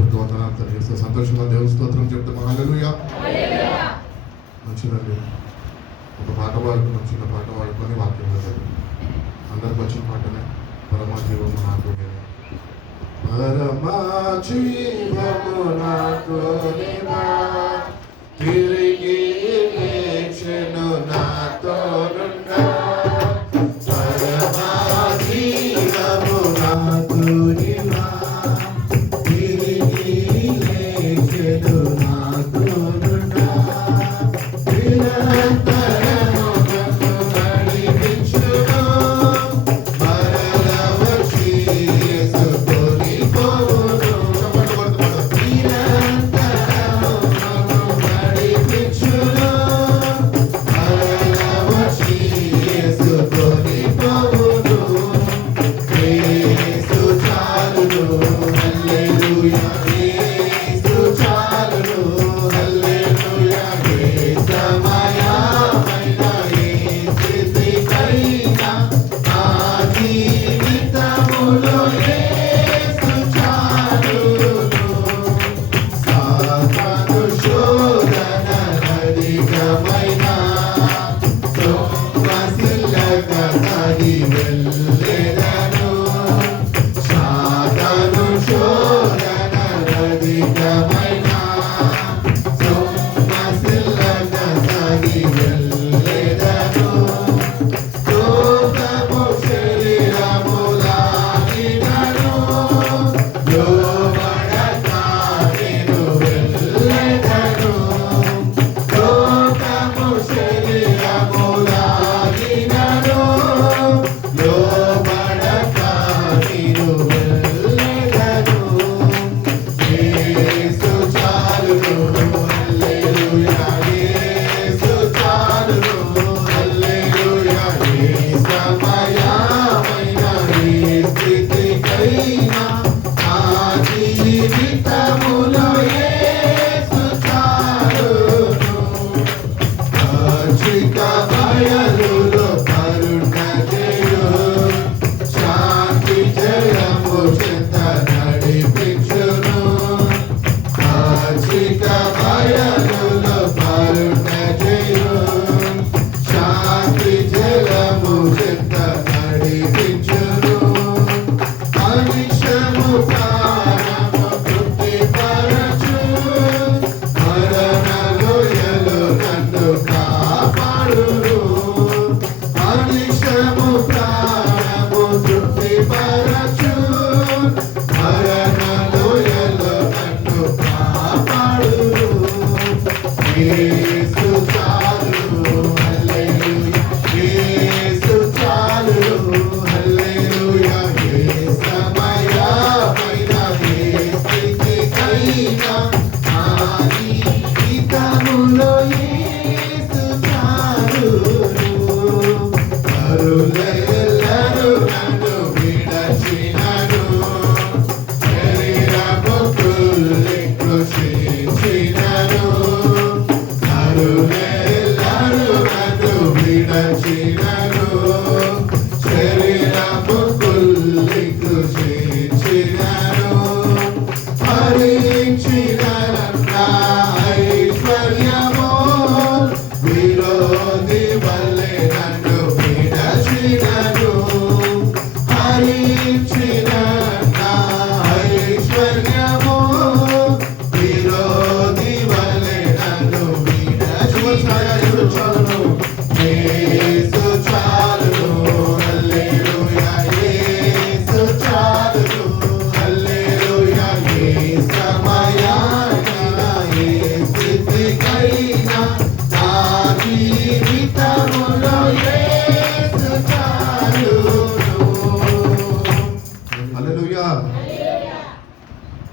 వందనాలు తెలియజేస్తే సంతోషంగా దేవుని స్తోత్రం చెప్తాం. హల్లెలూయా. మంచిదండి. ఒక పాట పాడుకున్నాం, చిన్న పాట పాడుకొని వాక్యం చదివి అందరికి వచ్చిన పాటనే పరమా జీవము నాకు పరమా జీవము నాకు తిరిగి లేచెను నాతోనున్నా పరమా జీవము నాకు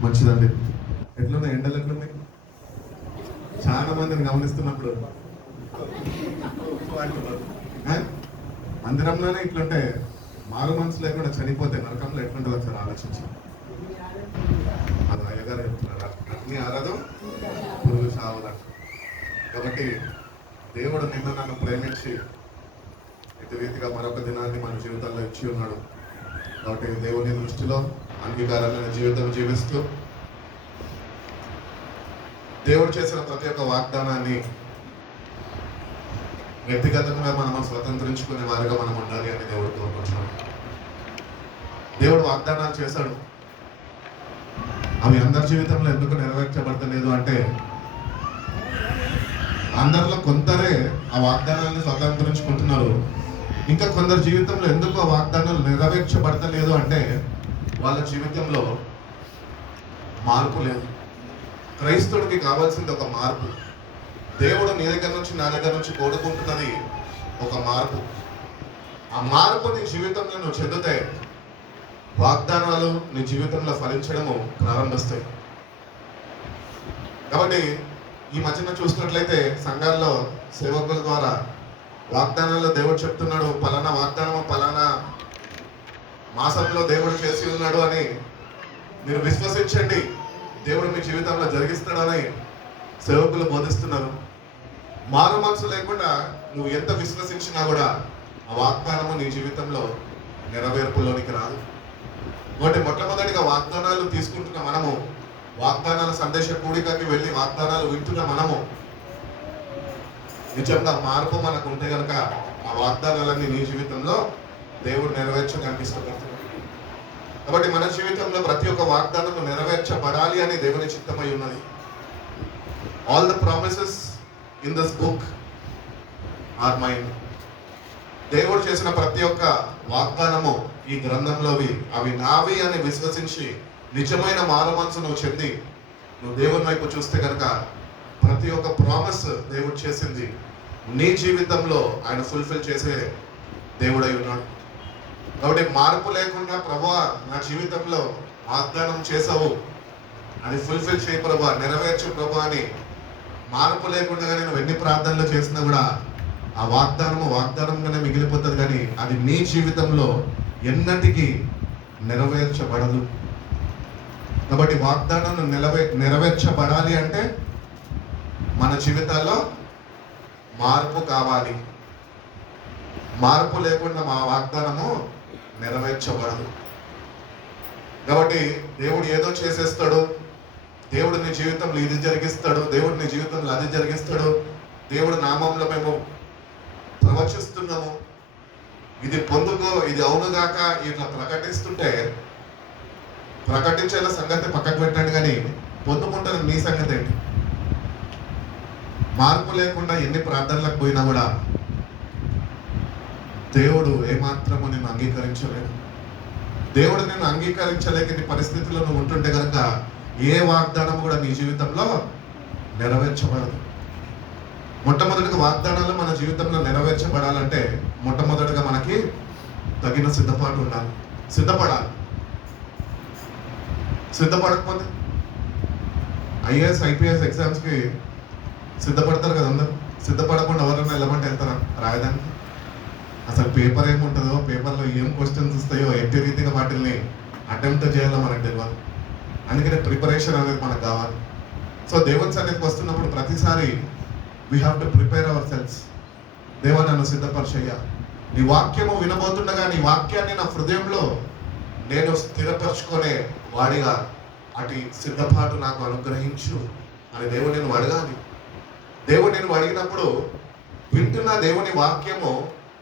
మంచిదండి. ఎట్లున్నాయి ఎండలు, ఎట్లున్నాయి? చాలా మందిని గమనిస్తున్నప్పుడు మందిరంలోనే ఇట్లుంటే మారు మనసు లేకుండా చనిపోతే నరకంలో ఎట్లుంటుంది ఒకసారి ఆలోచించి. అది అయ్యగారు చెప్తున్నారు, అగ్ని ఆరాధం పురుగు సావద. కాబట్టి దేవుడు నిన్ను నన్ను ప్రేమించి ఇటు రీతిగా మరొక దినాన్ని మన జీవితంలో ఇచ్చి ఉన్నాడు. కాబట్టి దేవుని దృష్టిలో అంగీకారమైన జీవితం జీవిస్తూ దేవుడు చేసిన ప్రతి ఒక్క వాగ్దానాన్ని వ్యక్తిగతంగా మనం స్వతంత్రించుకునే వారిగా మనం ఉండాలి అని దేవుడు కోరుకుంటున్నాడు. దేవుడు వాగ్దానాలు చేశాడు, అవి అందరి జీవితంలో ఎందుకు నెరవేర్చబడతలేదు అంటే అందరిలో కొందరే ఆ వాగ్దానాన్ని స్వతంత్రించుకుంటున్నారు. ఇంకా కొందరు జీవితంలో ఎందుకు ఆ వాగ్దానాలు నెరవేర్చబడతలేదు అంటే వాళ్ళ జీవితంలో మార్పు లేదు. క్రైస్తవుడికి కావాల్సింది ఒక మార్పు. దేవుడు నీ దగ్గర నుంచి నా దగ్గర నుంచి కోరుకుంటున్నది ఒక మార్పు. ఆ మార్పు నీ జీవితంలో నువ్వు చెందితే వాగ్దానాలు నీ జీవితంలో ఫలించడము ప్రారంభిస్తాయి. కాబట్టి ఈ మధ్యన చూసినట్లయితే సంఘాల్లో సేవకుల ద్వారా వాగ్దానాల్లో దేవుడు చెప్తున్నాడు, పలానా వాగ్దానము పలానా మాసంలో దేవుడు చేసి ఉన్నాడు అని మీరు విశ్వసించండి, దేవుడు మీ జీవితంలో జరిగిస్తాడని సేవకులు బోధిస్తున్నారు. మారు మనసు లేకుండా నువ్వు ఎంత విశ్వసించినా కూడా ఆ వాగ్దానము నీ జీవితంలో నెరవేర్పులోనికి రాదు. కాబట్టి మొట్టమొదటిగా వాగ్దానాలు తీసుకుంటున్న మనము, వాగ్దానాల సందేశ కూడికకి వెళ్ళి వాగ్దానాలు వింటున్న మనము నిజంగా మార్పు మనకు ఉంటే కనుక ఆ వాగ్దానాలన్నీ నీ జీవితంలో దేవుడు నెరవేర్చడానికి ఇష్టపడుతున్నాడు. కాబట్టి మన జీవితంలో ప్రతి ఒక్క వాగ్దానము నెరవేర్చబడాలి అని దేవుని చిత్తమై ఉన్నది. All the promises in this book are mine. దేవుడు చేసిన ప్రతి ఒక్క వాగ్దానము ఈ గ్రంథంలోవి అవి నావి అని విశ్వసించి నిజమైన మారు మనసు నువ్వు చెంది నువ్వు దేవుని వైపు చూస్తే కనుక ప్రతి ఒక్క ప్రామిస్ దేవుడు చేసింది నీ జీవితంలో ఆయన ఫుల్ఫిల్ చేసే దేవుడై ఉన్నాడు. కాబట్టి మార్పు లేకుండా ప్రభువా నా జీవితంలో వాగ్దానం చేసావు, అది ఫుల్ఫిల్ చేయి ప్రభువా, నెరవేర్చు ప్రభువా అని మార్పు లేకుండా నువ్వు ఎన్ని ప్రార్థనలు చేసినా కూడా ఆ వాగ్దానంగానే మిగిలిపోతుంది, కానీ అది నీ జీవితంలో ఎన్నటికీ నెరవేర్చబడదు. కాబట్టి వాగ్దానం నెరవేర్చబడాలి అంటే మన జీవితాల్లో మార్పు కావాలి. మార్పు లేకుండా మా వాగ్దానము నెరవేర్చబడదు. కాబట్టి దేవుడు ఏదో చేసేస్తాడు, దేవుడు నీ జీవితంలో ఇది జరిగిస్తాడు, దేవుడు నీ జీవితంలో అది జరిగిస్తాడు, దేవుడు నామంలో మేము ప్రవచిస్తున్నాము, ఇది పొందుకో, ఇది అవునుగాక ఇట్లా ప్రకటిస్తుంటే ప్రకటించేలా సంగతి పక్కకు పెట్టండి, కానీ పొందుకుంటారు నీ సంగతి ఏంటి? మార్పు లేకుండా ఎన్ని ప్రార్థనలకు పోయినా కూడా దేవుడు ఏమాత్రము నిన్ను అంగీకరించలేదు. దేవుడు నిన్ను అంగీకరించలేక నీ పరిస్థితుల్లో నువ్వు ఉంటుంటే కనుక ఏ వాగ్దానం కూడా నీ జీవితంలో నెరవేర్చబడదు. మొట్టమొదటిగా వాగ్దానాలు మన జీవితంలో నెరవేర్చబడాలంటే మొట్టమొదటిగా మనకి తగిన సిద్ధపాటు ఉండాలి, సిద్ధపడాలి. సిద్ధపడకపోతే ఐఏఎస్ ఐపీఎస్ ఎగ్జామ్స్కి సిద్ధపడతారు కదా అందరు. సిద్ధపడకుండా ఎవరైనా వెళ్ళమంటే వెళ్తారా రాయడానికి? అసలు పేపర్ ఏముంటుందో, పేపర్లో ఏం క్వశ్చన్స్ వస్తాయో, ఎట్టి రీతిగా వాటిని అటెంప్ట్ చేయాలో మనకు తెలియాలి. అందుకనే ప్రిపరేషన్ అనేది మనకు కావాలి. సో దేవుని సన్నిధికి వస్తున్నప్పుడు ప్రతిసారి we have to prepare our cells. దేవా నన్ను సిద్ధపరిచయ్యా, నీ వాక్యము వినబోతుండగా నీ వాక్యాన్ని నా హృదయంలో నేను స్థిరపరచుకునే వాడిగా అటు సిద్ధపాటు నాకు అనుగ్రహించు అని దేవుడు నేను అడగాలి. దేవుడు నేను అడిగినప్పుడు వింటున్న దేవుని వాక్యము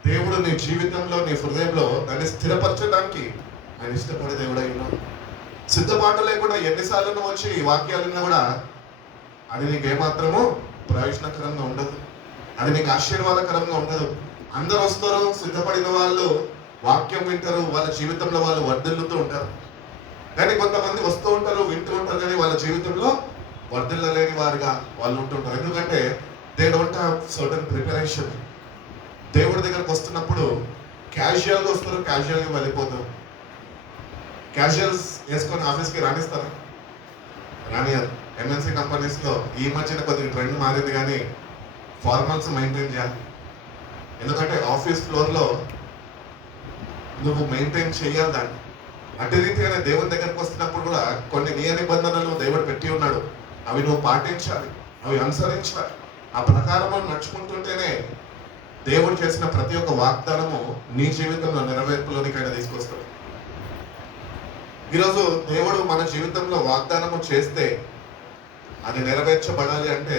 దేవుడు నీ జీవితంలో నీ హృదయంలో దాన్ని స్థిరపరచడానికి ఆయన ఇష్టపడే దేవుడై ఉన్నాడు. సిద్ధపాటు లేకుండా ఎన్నిసార్లు నువ్వు వచ్చి ఈ వాక్యాలన్నా కూడా అది నీకు ఏమాత్రమూ ప్రయోజనకరంగా ఉండదు, అది నీకు ఆశీర్వాదకరంగా ఉండదు. అందరూ వస్తారు, సిద్ధపడిన వాళ్ళు వాక్యం వింటారు, వాళ్ళ జీవితంలో వాళ్ళు వర్ధిల్లుతూ ఉంటారు. కానీ కొంతమంది వస్తూ ఉంటారు, వింటూ ఉంటారు, కానీ వాళ్ళ జీవితంలో వర్ధిల్లలేని వారిగా వాళ్ళు ఉంటుంటారు. ఎందుకంటే they don't have certain preparation. దేవుడి దగ్గరకు వస్తున్నప్పుడు క్యాజువల్గా వస్తారు, క్యాజువల్గా వెళ్ళిపోతారు. క్యాజువల్స్ వేసుకొని ఆఫీస్కి రాణిస్తారు, రానియారు. ఎంఎన్సీ కంపెనీస్లో ఈ మధ్యన కొద్దిగా ట్రెండ్ మారింది, కానీ ఫార్మల్స్ మెయింటైన్ చేయాలి. ఎందుకంటే ఆఫీస్ ఫ్లోర్లో నువ్వు మెయింటైన్ చేయాలి దాన్ని. అటు రీతిగానే దేవుని దగ్గరకు వస్తున్నప్పుడు కూడా కొన్ని నియమ నిబంధనలు దేవుడు పెట్టి ఉన్నాడు, అవి నువ్వు పాటించాలి, అవి అనుసరించాలి. ఆ ప్రకారము నడుచుకుంటుంటేనే దేవుడు చేసిన ప్రతి ఒక్క వాగ్దానము నీ జీవితంలో నెరవేర్పులోనికి ఆయన తీసుకొస్తాడు. ఈరోజు దేవుడు మన జీవితంలో వాగ్దానము చేస్తే అది నెరవేర్చబడాలి అంటే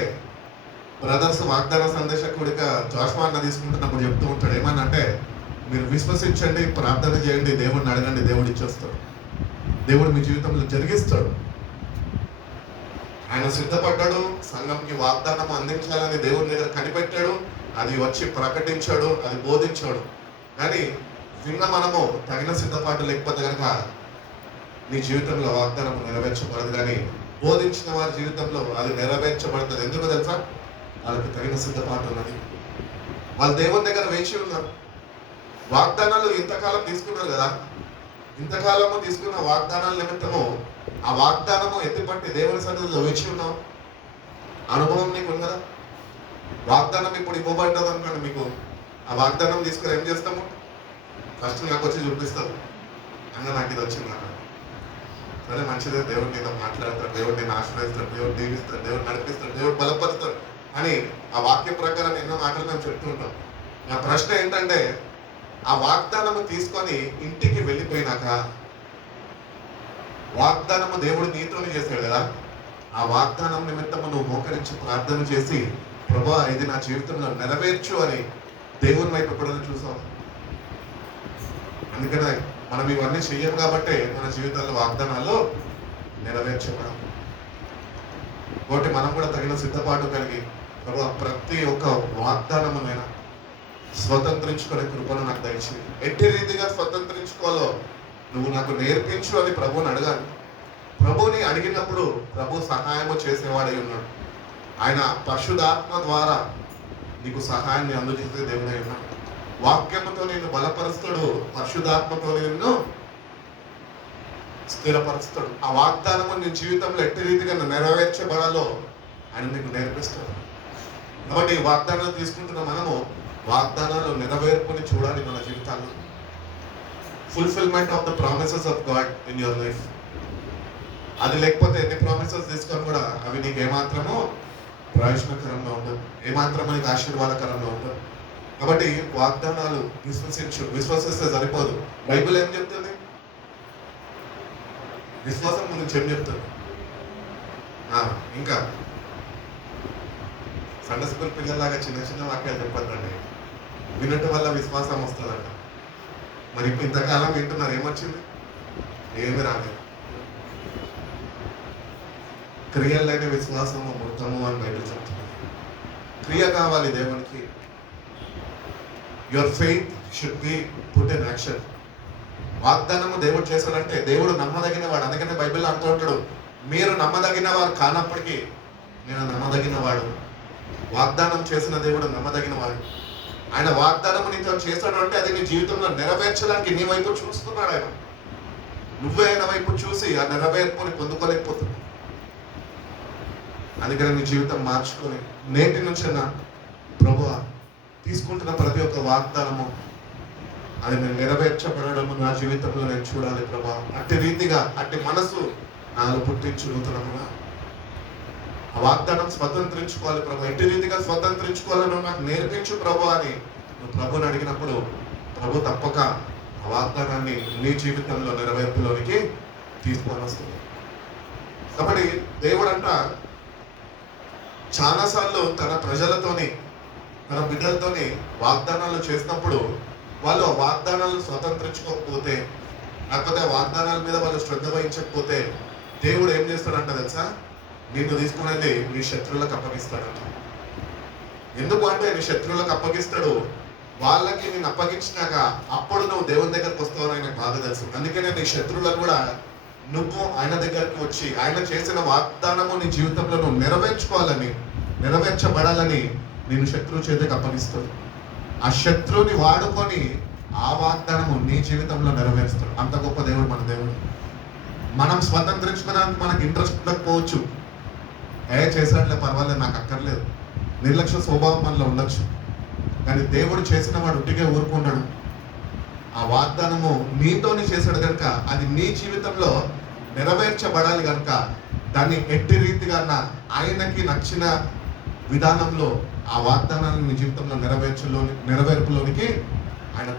బ్రదర్స్ వాగ్దాన సందేశకుడిగా జోషువా అన్న తీసుకుంటున్నప్పుడు చెప్తూ ఉంటాడు ఏమనంటే, మీరు విశ్వసించండి, ప్రార్థన చేయండి, దేవుడిని అడగండి, దేవుడు ఇచ్చేస్తాడు, దేవుడు మీ జీవితంలో జరిగిస్తాడు. ఆయన సిద్ధపడ్డాడు, సంఘంకి వాగ్దానం అందించాలని దేవుడి దగ్గర కనిపెట్టాడు, అది వచ్చి ప్రకటించాడు, అది బోధించాడు. కానీ విన్న మనము తగిన సిద్ధపాటు లేకపోతే కనుక నీ జీవితంలో వాగ్దానం నెరవేర్చబడదు. కానీ బోధించిన వారి జీవితంలో అది నెరవేర్చబడుతుంది. ఎందుకు తెలుసా? వాళ్ళకి తగిన సిద్ధపాటు ఉన్నది. వాళ్ళు దేవుని దగ్గర వేచి ఉన్నారు. వాగ్దానాలు ఇంతకాలం తీసుకున్నారు కదా, ఇంతకాలము తీసుకున్న వాగ్దానాల నిమిత్తము ఆ వాగ్దానము ఎత్తిపట్టి దేవుని సన్నిధిలో వేచి ఉన్నాం. అనుభవం నీకు ఉంది కదా. వాగ్దానం ఇప్పుడు ఇవ్వబడ్డది అనుకోండి, మీకు ఆ వాగ్దానం తీసుకుని ఏం చేస్తాము? ఫస్ట్ నాకు వచ్చి చూపిస్తారు, అన్న నాకు ఇది వచ్చింది అన్న. సరే మంచిదే, దేవుడు నీతో మాట్లాడతాడు, దేవుడు నేను ఆశ్రయిస్తాడు, దేవుడు దీవిస్తాడు, దేవుడు నడిపిస్తాడు, దేవుడు బలపరుస్తాడు అని ఆ వాక్య ప్రకారం ఎన్నో మాటలు మేము చెప్తూ ఉంటాం. నా ప్రశ్న ఏంటంటే, ఆ వాగ్దానము తీసుకొని ఇంటికి వెళ్ళిపోయినాక వాగ్దానము దేవుడు నీతోనే చేశాడు కదా, ఆ వాగ్దానం నిమిత్తము నువ్వు మోకరించి ప్రార్థన చేసి, ప్రభువా ఇది నా జీవితంలో నెరవేర్చు అని దేవుని వైపు ఎప్పుడైనా చూసాం? అందుకనే మనం ఇవన్నీ చెయ్యం కాబట్టే మన జీవితాల్లో వాగ్దానాలు నెరవేర్చబడం. కాబట్టి మనం కూడా తగిన సిద్ధపాటు కలిగి, ప్రభువా ప్రతి ఒక్క వాగ్దానమునైనా స్వతంత్రించుకునే కృపను నాకు దయచేయి. ఎట్టి రీతిగా స్వతంత్రించుకోవాలో నువ్వు నాకు నేర్పించు అని ప్రభువుని అడగాలి. ప్రభువుని అడిగినప్పుడు ప్రభు సహాయము చేసేవాడై ఉన్నాడు. ఆయన పరిశుద్ధాత్మ ద్వారా నీకు సహాయాన్ని అందజేసే దేవుడై ఉన్నాడు. వాక్యముతో నిన్ను బలపరుస్తాడు, పరిశుద్ధాత్మతో నిన్ను స్థిరపరుస్తాడు. ఆ వాగ్దానము నీ జీవితంలో ఎట్టి రీతిగా నెరవేర్చబడాలో ఆయన నీకు నేర్పిస్తాడు. కాబట్టి ఈ వాగ్దానాలు తీసుకుంటున్న మనము వాగ్దానాలు నెరవేర్పుని చూడాలి మన జీవితాల్లో. Fulfilment of the promises of God in your life. అది లేకపోతే ఎన్ని ప్రామిసెస్ తీసుకొని కూడా అవి నీకు ఏమాత్రమో ప్రయోజనకరంగా ఉండదు, ఏమాత్రం నీకు ఆశీర్వాదకరంగా ఉండదు. కాబట్టి వాగ్దానాలు విశ్వసిస్తే సరిపోదు. బైబిల్ ఏం చెప్తుంది? విశ్వాసం గురించి ఏం చెప్తుంది? ఇంకా సండే స్కూల్ పిల్లల్లాగా చిన్న చిన్న వాక్యాలు చెప్పొద్దండి. వినటం వల్ల విశ్వాసం వస్తుందంట. మరి ఇప్పుడు ఇంతకాలం వింటున్నారు, ఏమొచ్చింది? ఏమి రాలేదు. క్రియలైన విశ్వాసము మృతము అని బయట చెప్తున్నారు. క్రియ కావాలి దేవునికి. Your faith should be put in action. వాగ్దానము దేవుడు చేశాడంటే దేవుడు నమ్మదగిన వాడు. అందుకనే బైబిల్ అంటూ ఉంటాడు, మీరు నమ్మదగిన వారు కానప్పటికీ నేను నమ్మదగిన వాడు. వాగ్దానం చేసిన దేవుడు నమ్మదగిన వాడు. ఆయన వాగ్దానం నీతో చేశాడు అంటే అది నీ జీవితంలో నెరవేర్చడానికి నీ వైపు చూస్తున్నాడు ఆయన. నువ్వే ఆయన వైపు చూసి ఆ నెరవేర్పుని పొందుకోలేకపోతున్నావు. అందుకని నీ జీవితం మార్చుకొని నేటి నుంచి ప్రభువా తీసుకుంటున్న ప్రతి ఒక్క వాగ్దానము అది నేను నెరవేర్చబడము నా జీవితంలో నేను చూడాలి ప్రభా. అట్టి రీతిగా అట్టి మనసు నాలో పుట్టించు నూతనముగా. ఆ వాగ్దానం స్వతంత్రించుకోవాలి ప్రభు. ఎట్టి రీతిగా స్వతంత్రించుకోవాలని నాకు నేర్పించు ప్రభు అని నువ్వు ప్రభుని అడిగినప్పుడు ప్రభు తప్పక ఆ వాగ్దానాన్ని నీ జీవితంలో నెరవేర్పులోనికి తీసుకొని వస్తుంది. కాబట్టి దేవుడు అంట చాలాసార్లు తన ప్రజలతోని తన బిడ్డలతోని వాగ్దానాలు చేసినప్పుడు వాళ్ళు ఆ వాగ్దానాలను స్వతంత్రించుకోకపోతే, లేకపోతే ఆ వాగ్దానాల మీద వాళ్ళు శ్రద్ధ వహించకపోతే దేవుడు ఏం చేస్తాడంట తెలుసా? నిన్ను తీసుకునేది నీ శత్రువులకు అప్పగిస్తాడంట. ఎందుకు అంటే నీ శత్రువులకు అప్పగిస్తాడు, వాళ్ళకి నేను అప్పగించినాక అప్పుడు నువ్వు దేవుని దగ్గరకు వస్తావు అని ఆయనకు బాగా తెలుసు. అందుకనే నీ శత్రువులను కూడా నువ్వు ఆయన దగ్గరికి వచ్చి ఆయన చేసిన వాగ్దానము నీ జీవితంలో నువ్వు నెరవేర్చబడాలని నేను శత్రువు చేతికి అప్పగిస్తాడు. ఆ శత్రువుని వాడుకొని ఆ వాగ్దానము నీ జీవితంలో నెరవేరుస్తాడు. అంత గొప్ప దేవుడు మన దేవుడు. మనం స్వతంత్రించుకోవడానికి మనకు ఇంట్రెస్ట్ ఉండకపోవచ్చు. చేశాడులే పర్వాలేదు, నాకు అక్కర్లేదు, నిర్లక్ష్య స్వభావం మనలో ఉండొచ్చు. కానీ దేవుడు చేసిన వాడు ఉట్టిగా ఊరుకున్నాడు. ఆ వాగ్దానము నీతోని చేశాడు కనుక అది నీ జీవితంలో నెరవేర్చబడాలి కనుక దాన్ని ఎట్టి రీతిగా ఆయనకి నచ్చిన విధానంలో ఆ వాగ్దానాన్ని నీ జీవితంలో నెరవేర్పులోనికి ఆయన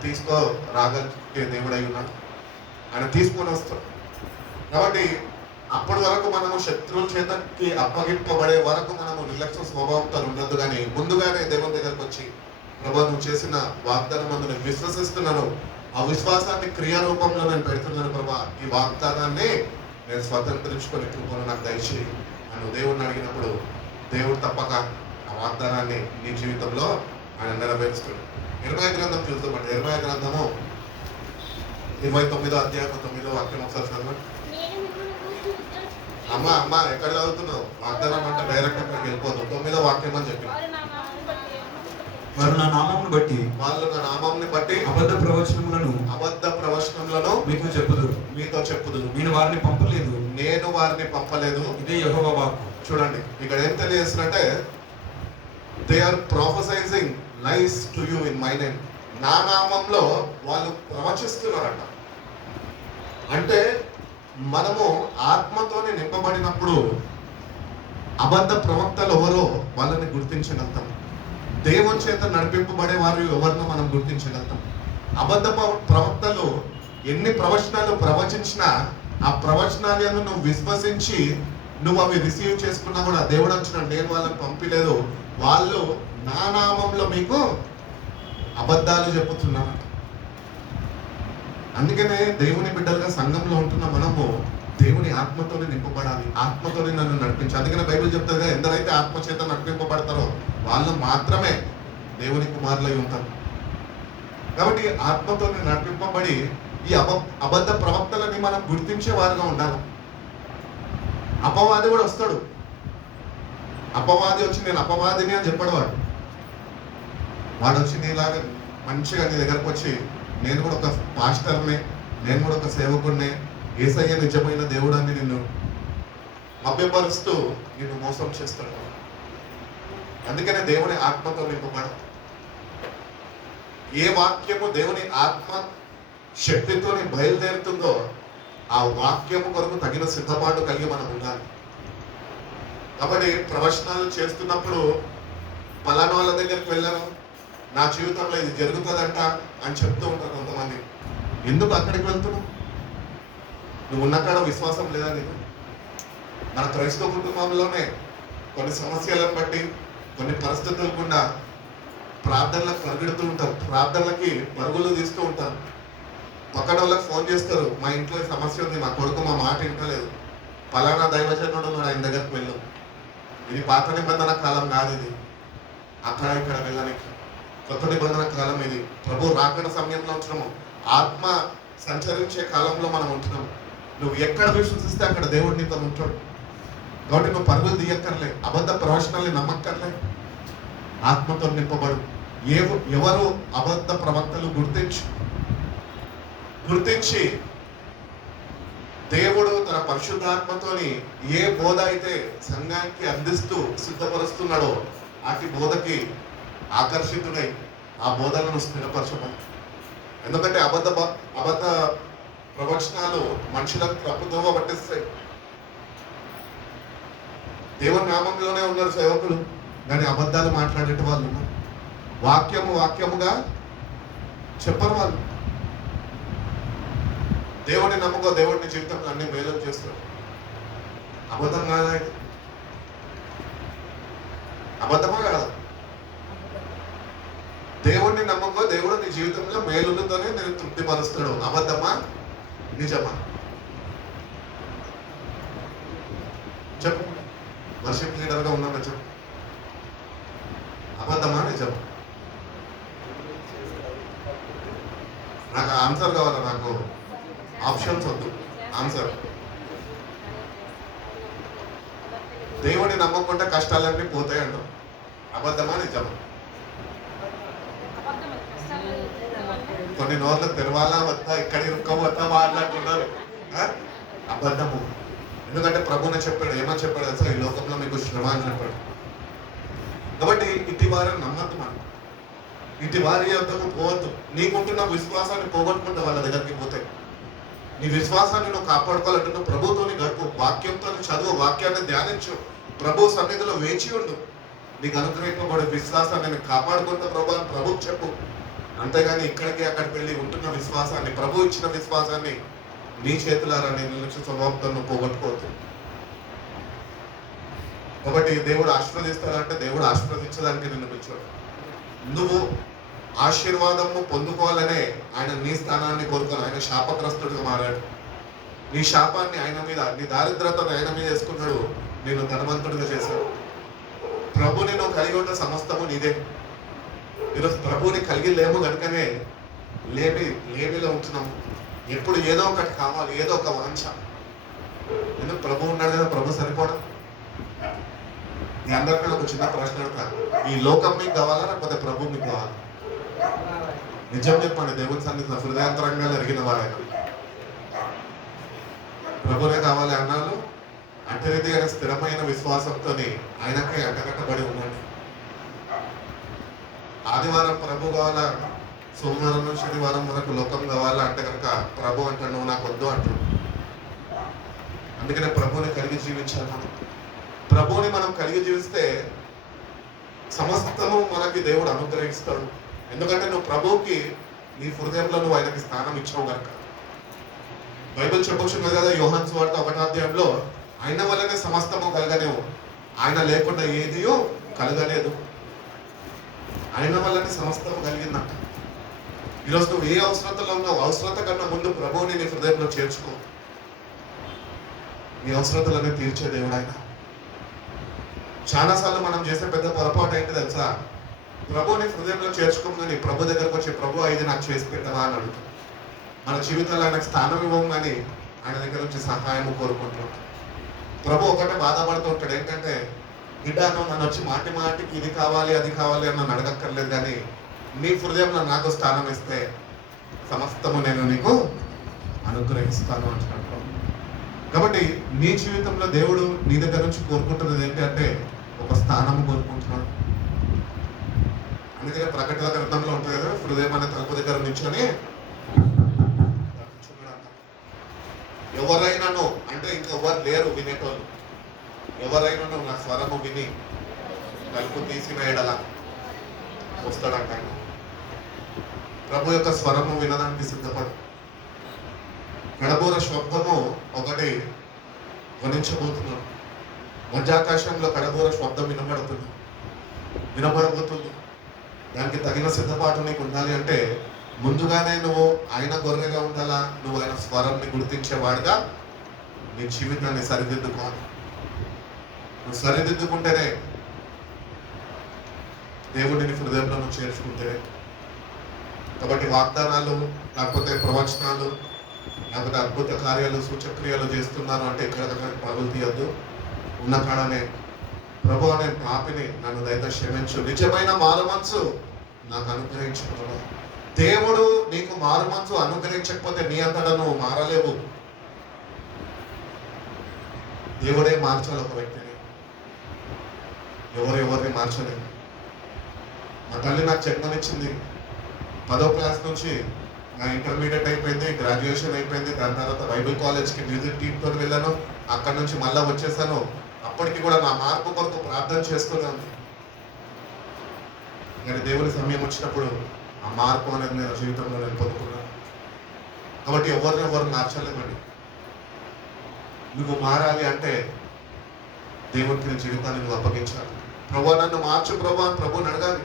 రాగలిగే దేవుడై ఉన్నాడు. ఆయన తీసుకొని వస్తాడు. కాబట్టి అప్పటి వరకు మనము శత్రువుల చేతకి అప్పగింపబడే వరకు మనము నిర్లక్ష్య స్వభావంతో ఉండొద్దు, కానీ ముందుగానే దేవుని దగ్గరకు వచ్చి ప్రభు నువ్వు చేసిన వాగ్దానం అందు నేను విశ్వసిస్తున్నాను, ఆ విశ్వాసాన్ని క్రియారూపంలో నేను పెడుతున్నాను ప్రభా, ఈ వాగ్దానాన్ని నేను స్వతంత్రించుకొని కృపను నాకు దయచేయి అని దేవుడిని అడిగినప్పుడు దేవుడు తప్పక ఆ వాగ్దానాన్ని నీ జీవితంలో ఆయన నెరవేరుస్తాడు. ఇర్మయా గ్రంథం చూద్దామండి. ఇర్మయా గ్రంథము 29వ అధ్యాయం 9వ వాక్యం ఒకసారి చదవండి. అమ్మ ఎక్కడ చదువుతున్నావు? వాగ్దానం అంటే డైరెక్ట్ అక్కడికి వెళ్ళిపోతావు. 9వ వాక్యం అని చెప్పి వారు నా నామమును బట్టి వాళ్ళు నా నామంని బట్టి అబద్ధ ప్రవచనములను మీతో చెప్పుదురు. నేను వారిని పంపలేదు. ఇదే యెహోవా వాక్కు. చూడండి ఇక్కడ ఏం తెలియజేస్తున్నట్టే, they are prophesying lies to you in my name. నా నామంలో వాళ్ళు ప్రవచిస్తున్నారంట. అంటే మనము ఆత్మతోనే నింపబడినప్పుడు అబద్ధ ప్రవక్తలు ఎవరో వాళ్ళని గుర్తించగలుగుతాం. దేవుని చేత నడిపింపబడే వారు ఎవరినో మనం గుర్తించగలుగుతాం. అబద్ధ ప్రవక్తలు ఎన్ని ప్రవచనాలు ప్రవచించినా ఆ ప్రవచనాలను నువ్వు విశ్వసించి నువ్వు అవి రిసీవ్ చేసుకున్నా కూడా దేవుడు అంటున్నాడు నేను వాళ్ళని పంపిలేదు, వాళ్ళు నా నామంలో మీకు అబద్ధాలు చెప్పుతున్నాను. అందుకనే దేవుని బిడ్డలుగా సంఘంలో ఉంటున్న మనము దేవుని ఆత్మతోనే నింపబడాలి, ఆత్మతోనే నన్ను నడిపించాలి. అందుకనే బైబిల్ చెప్తుంది, ఎందరైతే ఆత్మ చేత నడిపింపబడతారో వాళ్ళు మాత్రమే దేవుని కుమారులై ఉంటారు. కాబట్టి ఆత్మతోనే నడిపింపబడి ఈ అబద్ధ ప్రవక్తలని మనం గుర్తించే వారుగా ఉండాలి. అపవాది కూడా వస్తాడు. అపవాది వచ్చి నేను అపవాదిని అని చెప్పాడు. వాడు వచ్చి నీలాగా మంచిగా నీ దగ్గరకు వచ్చి నేను కూడా ఒక పాస్టర్ని, నేను కూడా ఒక సేవకుడిని, యేసయ్య నిజమైన దేవుడు అని నిన్ను మభ్యపరుస్తూ నిన్ను మోసం చేస్తాడు. అందుకనే దేవుని ఆత్మతో నింపబడ. ఏ వాక్యము దేవుని ఆత్మ శక్తితోని బయలుదేరుతుందో ఆ వాక్యము కొరకు తగిన సిద్ధపాటు కలిగి మనం ఉండాలి. కాబట్టి ప్రవచనాలు చేస్తున్నప్పుడు పలానా వాళ్ళ దగ్గరికి వెళ్ళాను, నా జీవితంలో ఇది జరుగుతుందంట అని చెప్తూ ఉంటారు కొంతమంది. ఎందుకు అక్కడికి వెళ్తున్నావు? నువ్వు ఉన్నకాడ విశ్వాసం లేదా నీకు? మన క్రైస్తవ కుటుంబంలోనే కొన్ని సమస్యలను బట్టి కొన్ని పరిస్థితులు కూడా ప్రార్థనలకు పరిగెడుతూ ఉంటారు, ప్రార్థనలకి పరుగులు తీస్తూ ఉంటారు. పక్కన వాళ్ళకి ఫోన్ చేస్తారు, మా ఇంట్లో సమస్య ఉంది, మా కొడుకు మా మాట వింటలేదు, పలానా దైవజనుడు ఉన్నాడు, ఆయన దగ్గరికి వెళ్ళు. ఇది పాత నిబంధన కాలం కాదు, ఇది అక్కడ ఇక్కడ వెళ్ళడానికి కొత్త నిబంధన కాలం. ఇది ప్రభు రాకడ సమయంలో ఉంటున్నాము, ఆత్మ సంచరించే కాలంలో మనం ఉంటున్నాము. నువ్వు ఎక్కడ విశ్వసిస్తే అక్కడ దేవుడు నీతో ఉంటాడు. కాబట్టి నువ్వు పరుగులు తీయక్కర్లే, అబద్ధ ప్రవచనాల్ని నమ్మక్కర్లే, ఆత్మతో నింపబడు. ఎవరు అబద్ధ ప్రవక్తలు గుర్తించి దేవుడు తన పరిశుద్ధాత్మతోని ఏ బోధ అయితే సంఘానికి అందిస్తూ సిద్ధపరుస్తున్నాడో అటు బోధకి ఆకర్షితుడై ఆ బోధలను స్థిరపరచమని. ఎందుకంటే అబద్ధ ప్రవచనాలు మనుషులకు తప్పుదోవ పట్టిస్తాయి. దేవుని నామంలోనే ఉన్నారు సేవకులు, కానీ అబద్ధాలు మాట్లాడేట వాళ్ళు ఉన్నారు. వాక్యముగా చెప్పరు వాళ్ళు. దేవుడిని నమ్మకో, దేవుడిని జీవితంలో అన్ని మేలు చేస్తారు. అబద్ధం కాదా? అబద్ధమా కాదా? దేవుడిని నమ్మకో, దేవుడు నీ జీవితంలో మేలులతోనే నేను తృప్తిపరుస్తాడు. అబద్ధమా నిజమా? చెప్పు. వర్షిప్ లీడర్గా ఉన్నాను చెప్పు. అబద్ధమా నిజమా? నాకు ఆన్సర్ కావాలి, నాకు ఆప్షన్స్ వద్దు, ఆన్సర్. దేవుడిని నమ్మకుంటే కష్టాలన్నీ పోతాయి అంటారు. అబద్ధమా నిజమా? కొన్ని నోర్లు తెరవాలా వద్దా, ఇక్కడ ఇరుక్కోవద్దా మాట్లాడుతున్నారు. అబద్ధము. ఎందుకంటే ప్రభునే చెప్పాడు, ఏమని చెప్పాడు అసలు, ఈ లోకంలో మీకు శ్రమ అని చెప్పాడు. కాబట్టి ఇటు వారిని నమ్మద్దు, మనం ఇటు వారి యొద్దకు పోవద్దు. నీకుంటున్న విశ్వాసాన్ని పోగొట్టుకుంటే వాళ్ళ దగ్గరికి పోతాయి. నీ విశ్వాసాన్ని నువ్వు కాపాడుకోవాలంటే నువ్వు ప్రభుతోని గడుపు, వాక్యంతో చదువు, వాక్యాన్ని ధ్యానించు, ప్రభు సన్నిధిలో వేచి ఉండు. నీకు అనుగ్రహింపబడే విశ్వాసాన్ని నేను కాపాడుకుంటా ప్రభు అని ప్రభుకు చెప్పు. అంతేగాని ఇక్కడికి అక్కడికి వెళ్ళి ఉంటున్న విశ్వాసాన్ని, ప్రభు ఇచ్చిన విశ్వాసాన్ని నీ చేతులారా నీ నిర్లక్ష్య స్వభావంతో నువ్వు పోగొట్టుకోవద్దు. కాబట్టి దేవుడు ఆశీర్వదిస్తాడంటే దేవుడు ఆశీర్వదించడానికి నిన్ను పిలిచాడు. నువ్వు ఆశీర్వాదము పొందుకోవాలనే ఆయన నీ స్థానాన్ని కోరుకొని ఆయన శాపగ్రస్తుడిగా మారాడు. నీ శాపాన్ని ఆయన మీద, నీ దారిద్రతను ఆయన మీద వేసుకున్నాడు, నేను ధనవంతుడిగా చేశాడు. ప్రభుని నువ్వు కలిగి ఉన్న సమస్తము నీదే. ఈరోజు ప్రభుని కలిగి లేము కనుకనే లేమిలో ఉంటున్నాము. ఎప్పుడు ఏదో ఒకటి కావాలి, ఏదో ఒక వాంఛ. ఎందుకు ప్రభు ఉన్నాడు కదా, ప్రభు సరిపోవడం. మీ అందరికీ ఒక చిన్న ప్రశ్న అడుగుతా, ఈ లోకం మీకు కావాలా లేకపోతే ప్రభు మీకు కావాలా? నిజం చెప్పండి, దేవుని సన్నిధిలో హృదయాంతరంగా ఎరిగిన వారైన ప్రభునే కావాలి అన్నాడు. అంటే రీతిగా స్థిరమైన విశ్వాసంతో ఆయనకే అంటగట్టబడి ఉన్నాడు. ఆదివారం ప్రభు కావాలా, సోమవారం నుంచి శనివారం వరకు లోకం కావాలా అంటే కనుక ప్రభు అంటాడు నువ్వు నాకు వద్దు అంటాడు. అందుకనే ప్రభుని కలిగి జీవించాలి. మనం ప్రభుని మనం కలిగి జీవిస్తే సమస్తము మనకి దేవుడు అనుగ్రహిస్తాడు. ఎందుకంటే నువ్వు ప్రభువుకి నీ హృదయంలో నువ్వు ఆయనకి స్థానం ఇచ్చావు కనుక. బైబిల్ చెప్పొచ్చున్నది కదా, యోహాను సువార్త 1వ అధ్యాయంలో ఆయన వల్లనే సమస్తము కలగనేవు, ఆయన లేకుండా ఏదియో కలగలేదు. ఆయన వల్లనే సమస్తము కలిగిందంట. ఈరోజు నువ్వు ఏ అవసరతలో ఉన్నావు, అవసరత కన్నా ముందు ప్రభువుని నీ హృదయంలో చేర్చుకో. నీ అవసరతలనే తీర్చే దేవుడు ఆయన. చాలాసార్లు మనం చేసే పెద్ద పొరపాటు ఏంటి తెలుసా, ప్రభుని హృదయంలో చేర్చుకోమని ప్రభు దగ్గరకు వచ్చి ప్రభు ఇది నాకు చేసి పెట్టవా అని అడుగుతాం. మన జీవితంలో ఆయనకు స్థానం ఇవ్వమని ఆయన దగ్గర నుంచి సహాయం కోరుకుంటున్నాం. ప్రభు ఒకటే బాధపడుతూ ఉంటాడు, ఏంటంటే బిడ్డను నన్ను వచ్చి మాటి మాటికి ఇది కావాలి అది కావాలి అని నన్ను అడగక్కర్లేదు, కానీ నీ హృదయంలో నాకు స్థానం ఇస్తే సమస్తము నేను నీకు అనుగ్రహిస్తాను అంటున్నాడు. కాబట్టి నీ జీవితంలో దేవుడు నీ దగ్గర నుంచి కోరుకుంటున్నది ఏంటంటే ఒక స్థానం కోరుకుంటున్నాడు. అందుకనే ప్రకటన గ్రంథంలో ఉంటుంది కదా, హృదయం అనే తలుపు దగ్గర నిల్చొని ఎవరైనాను అంటే ఇంకెవరు లేరు వినేటోళ్ళు, ఎవరైనాను నా స్వరము విని తలుపు తీసిన ఎడల వస్తాడంట. ప్రభు యొక్క స్వరము వినడానికి సిద్ధపడు. గడబూర శబ్దము ఒకటి ధ్వనించబోతున్నాడు. మధ్యాకాశంలో గడబూర శబ్దం వినబడబోతుంది. దానికి తగిన సిద్ధపాటు నీకు ఉండాలి అంటే ముందుగానే నువ్వు ఆయన గొర్రెగా ఉండాలా, నువ్వు ఆయన స్వరాన్ని గుర్తించేవాడుగా నీ జీవితాన్ని సరిదిద్దుకోవాలి. నువ్వు సరిదిద్దుకుంటేనే దేవుడిని హృదయంలో నువ్వు చేర్చుకుంటే. కాబట్టి వాగ్దానాలు లేకపోతే ప్రవచనాలు లేకపోతే అద్భుత కార్యాలు సూచక్రియలు చేస్తున్నారు అంటే ఎక్కడికక్కడ పరుగులు తీయద్దు. ఉన్న కాడనే ప్రభు అనే పాపిని నన్ను దయతో క్షమించు, నిజమైన మారు మనసు నాకు అనుగ్రహించుకున్నాడు. దేవుడు నీకు మారు మనసు అనుగ్రహించకపోతే నీ అంతటా నువ్వు మారలేవు. దేవుడే మార్చాలి ఒక వ్యక్తిని, ఎవరిని మార్చలేదు. మా తల్లి నాకు జన్మనిచ్చింది. 10వ క్లాస్ నుంచి నా ఇంటర్మీడియట్ అయిపోయింది, గ్రాడ్యుయేషన్ అయిపోయింది. దాని తర్వాత బైబిల్ కాలేజ్కి మ్యూజిక్ టీంతో వెళ్ళాను. అక్కడి నుంచి మళ్ళీ వచ్చేసాను. అప్పటికి కూడా నా మార్పు కొరకు ప్రార్థన చేస్తున్నాను. కానీ దేవుని సమయం వచ్చినప్పుడు ఆ మార్పు అనేది నేను జీవితంలో నేను పొందుకున్నాను. కాబట్టి ఎవరిని మార్చలేమండి. నువ్వు మారాలి అంటే దేవునికి నీ జీవితాన్ని నువ్వు అప్పగించాలి. ప్రభు నన్ను మార్చు ప్రభు అని ప్రభుని అడగాలి.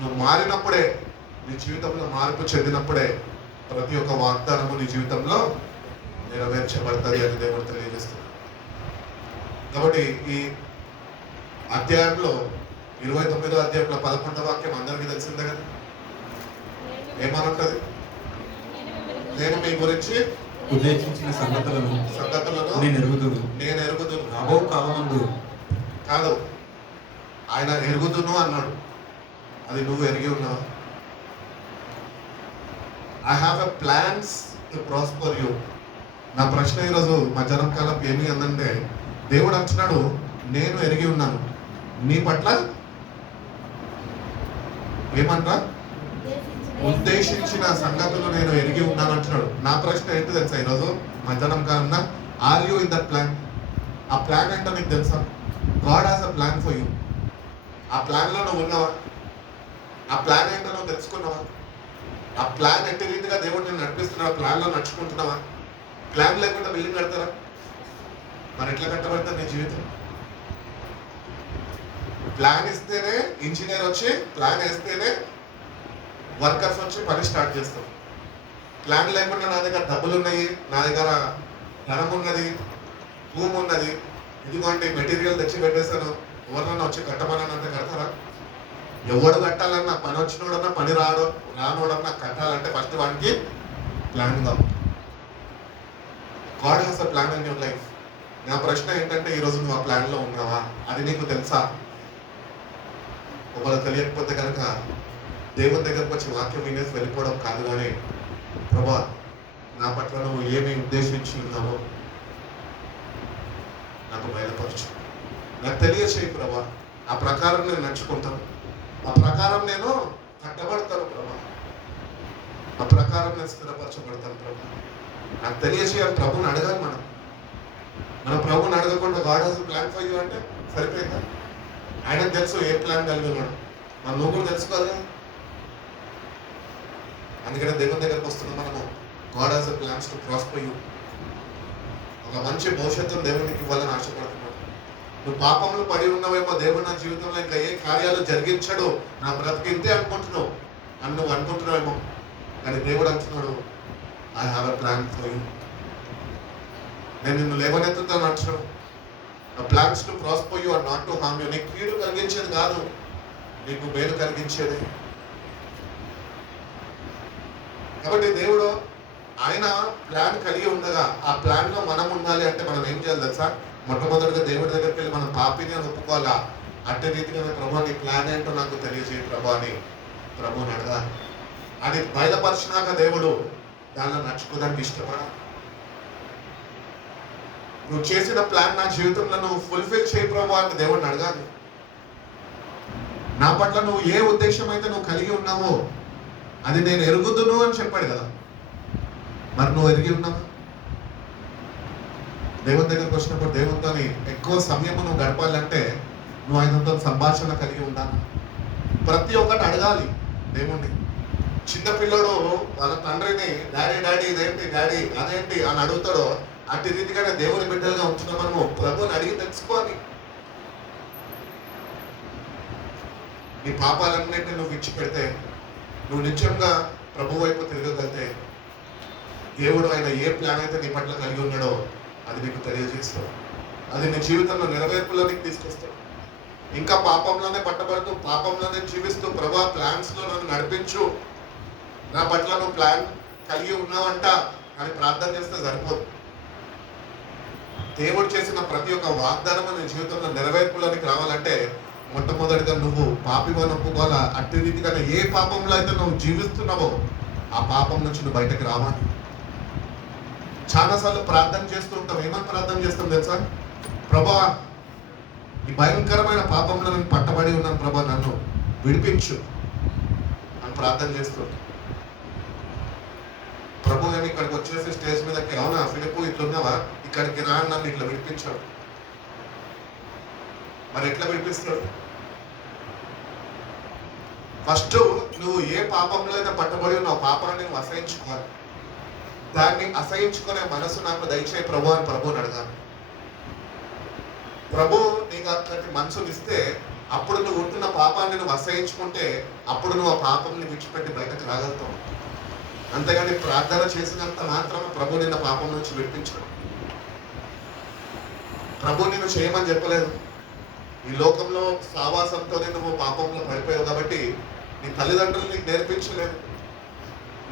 నువ్వు మారినప్పుడే, నీ జీవితంలో మార్పు చెందినప్పుడే ప్రతి ఒక్క వాగ్దానము నీ జీవితంలో నెరవేర్చబడుతుంది అని దేవుడు తెలియజేస్తుంది. కాబట్టి ఈ అధ్యాయంలో 29వ అధ్యాయంలో 11వ వాక్యం అందరికీ తెలిసిందే కదా. ఏమనుంటది? నేను మీ గురించి ఉద్దేశించిన సంగతులను నేను ఎరుగుదును రాబో కాలమందు కాదు, ఆయన ఎరుగుదును అన్నాడు. అది నువ్వు ఎరిగి ఉన్నావు. I have a plans to prosper you. నా ప్రశ్న ఈరోజు మధ్యాహ్నం కాలం ఏమి అందంటే, దేవుడు అంటున్నాడు నేను ఎరిగి ఉన్నాను నీ పట్ల ఏమంటా ఉద్దేశించిన సంగతులు నేను ఎరిగి ఉన్నాను అంటున్నాడు. నా ప్రశ్న ఏంటి తెలుసా ఈరోజు మధ్యాహ్నం కాలంలో, are you in that plan? ఆ ప్లాన్ ఏంటో నీకు తెలుసా? God has a plan for you. ఆ ప్లాన్లో నువ్వు ఉన్నావా? ఆ ప్లాన్ ఏంటో నువ్వు తెలుసుకున్నావా? ఆ ప్లాన్ ఎట్టి రీతిగా దేవుడు నేను నడిపిస్తున్నాడు, ఆ ప్లాన్లో నడుచుకుంటున్నావా? ప్లాన్ లేకుండా బిల్డింగ్ కడతారా? మరి ఎట్లా కట్టబడతారు నీ జీవితం? ప్లాన్ ఇస్తేనే ఇంజనీర్ వచ్చి, ప్లాన్ వేస్తేనే వర్కర్స్ వచ్చి పని స్టార్ట్ చేస్తారు. ప్లాన్ లేకుండా నా దగ్గర డబ్బులు ఉన్నాయి, నా దగ్గర ధనం ఉన్నది, భూమి ఉన్నది, ఇదిగోండి మెటీరియల్ తెచ్చి పెట్టేశాను, ఎవరినన్నా వచ్చి కట్టమనంత కడతారా? ఎవడు కట్టాలన్నా, పని వచ్చినోడన్నా, పని రానోడన్నా కట్టాలంటే ఫస్ట్ వానికి ప్లాన్ కావాలి. God has a plan in your life. నా ప్రశ్న ఏంటంటే, ఈరోజు నువ్వు ఆ ప్లాన్లో ఉన్నావా? అది నీకు తెలుసా? ఒకవేళ తెలియకపోతే కనుక దేవుని దగ్గరకు వచ్చి వాక్యం వినేసి వెళ్ళిపోవడం కాదు, కానీ ప్రభా నా పట్ల నువ్వు ఏమి ఉద్దేశించి ఉన్నావో నాకు బయలుపరచు, నాకు తెలియచేయి ప్రభా. ఆ ప్రకారం నేను నడుచుకుంటాను, ఆ ప్రకారం నేను కట్టబడతాను ప్రభా, ఆ ప్రకారం నేను స్థిరపరచబడతాను ప్రభా. నాకు తెలియచేయాలి. ప్రభుని అడగాలి. మన ప్రభుని అడగకుండా God has plan for you అంటే సరిపోయిందా? ఆయనకు తెలుసు ఏ ప్లాన్ కలిగి ఉన్నాడు, మన నువ్వు కూడా తెలుసుకోవాలి కదా. అందుకనే దేవుని దగ్గరకు వస్తున్నాం మనము. God has plans to prosper you. ఒక మంచి భవిష్యత్తును దేవునికి ఇవ్వాలని ఆశపడుతున్నాడు. నువ్వు పాపంలో పడి ఉన్నావేమో, దేవుడు నా జీవితంలో ఇంకా ఏ కార్యాలు జరిగించడు, నా బ్రతికి ఇంతే అనుకుంటున్నావు అని నువ్వు అనుకుంటున్నావేమో, కానీ దేవుడు అంటున్నాడు, I have a plan for you. నేను నిన్ను లేవనెత్తుతాను అంటున్నాడు. Plans to prosper you are not to harm you. నీకు కీడు కలిగించేది కాదు, నీకు మేలు కలిగించేది. కాబట్టి దేవుడు ఆయన ప్లాన్ కలిగి ఉండగా ఆ ప్లాన్లో మనం ఉండాలి అంటే మనం ఏం చేయాలి తెలుసా? మొట్టమొదటిగా దేవుడి దగ్గరికి వెళ్ళి మనం పాపిని అని ఒప్పుకోవాలా. అట్టి రీతిగా ప్రభు నీ ప్లాన్ ఏంటో నాకు తెలియజేయ ప్రభు అని ప్రభుని అడగాలి. అది బయలుపరిచినాక దేవుడు దానిలో నడుచుకోవడానికి ఇష్టపడాలి. నువ్వు చేసిన ప్లాన్ నా జీవితంలో నువ్వు ఫుల్ఫిల్ చేయి ప్రభు అని దేవుడిని అడగాలి. నా పట్ల నువ్వు ఏ ఉద్దేశం అయితే నువ్వు కలిగి ఉన్నావో అది నేను ఎరుగుదును అని చెప్పాడు కదా. మరి నువ్వు ఎరిగి ఉన్నావా? దేవుని దగ్గరకు వచ్చినప్పుడు దేవునితో ఎక్కువ సమయం నువ్వు గడపాలంటే నువ్వు ఆయనతో సంభాషణ కలిగి ఉండాలి. ప్రతి ఒక్కటి అడగాలి దేవుణ్ణి. చిన్నపిల్లడు వాళ్ళ తండ్రిని డాడీ డాడీ ఇదేంటి, డాడీ అదేంటి అని అడుగుతాడో అట్టి రీతిగానే దేవుని బిడ్డలుగా ఉంటున్నా మనము ప్రభుని అడిగి తెలుసుకోవాలి. నీ పాపాలన్నింటినీ నువ్వు విడిచిపెడితే, నువ్వు నిత్యంగా ప్రభు వైపు తిరగగలితే దేవుడు ఆయన ఏ ప్లాన్ అయితే నీ పట్ల కలిగి ఉన్నాడో అది నీకు తెలియజేస్తాడు. అది నీ జీవితంలో నెరవేర్పులోనికి తీసుకొస్తాడు. ఇంకా పాపంలోనే పట్టబడుతూ పాపంలోనే జీవిస్తూ ప్రభా ప్లాన్స్లో నన్ను నడిపించు, నా పట్ల నువ్వు ప్లాన్ కలిగి ఉన్నావంట అని ప్రార్థన చేస్తే సరిపోదు. దేవుడు చేసిన ప్రతి ఒక్క వాగ్దానం నీ జీవితంలో నెరవేర్పులోనికి రావాలంటే మొట్టమొదటిగా నువ్వు పాపివని ఒప్పుకోవాలా. అట్టి రీతిగానే ఏ పాపంలో అయితే నువ్వు జీవిస్తున్నావో ఆ పాపం నుంచి నువ్వు బయటకు రావాలి. చాలాసార్లు ప్రార్థన చేస్తూ ఉంటాం. ఏమని ప్రార్థన చేస్తాం తెలుసా? ప్రభా ఈ భయంకరమైన పాపంలో నేను పట్టబడి ఉన్నాను ప్రభా, నన్ను విడిపించు అని ప్రార్థన చేస్తుంటాం. ప్రభు కానీ ఇక్కడికి వచ్చేసి స్టేజ్ మీదకి, అవునా ఫిలిప్పు ఇట్లున్నావా, ఇక్కడికి రా నన్ను ఇట్లా విడిపించాడు. మరి ఎట్లా విడిపిస్తాడు? ఫస్ట్ నువ్వు ఏ పాపంలో అయితే పట్టబడి ఉన్నావు పాపాన్ని నువ్వు అసహించుకోవాలి. దాన్ని అసహించుకునే మనసు నాకు దయచేయి ప్రభు అని ప్రభుని అడగాలి. ప్రభు నీకు అక్కడి మనసుని ఇస్తే అప్పుడు నువ్వు ఉంటున్న పాపాన్ని నువ్వు అసహించుకుంటే అప్పుడు నువ్వు ఆ పాపంని విడిచిపెట్టి బయటకు రాగలుగుతావు. అంతేగాని ప్రార్థన చేసినంత మాత్రమే ప్రభు నిన్న పాపం నుంచి విడిపించడం. ప్రభు నిన్ను చేయమని చెప్పలేదు. ఈ లోకంలో సావాసంతోనే నువ్వు పాపంలో పడిపోయావు కాబట్టి నీ తల్లిదండ్రులు నీకు నేర్పించలేదు.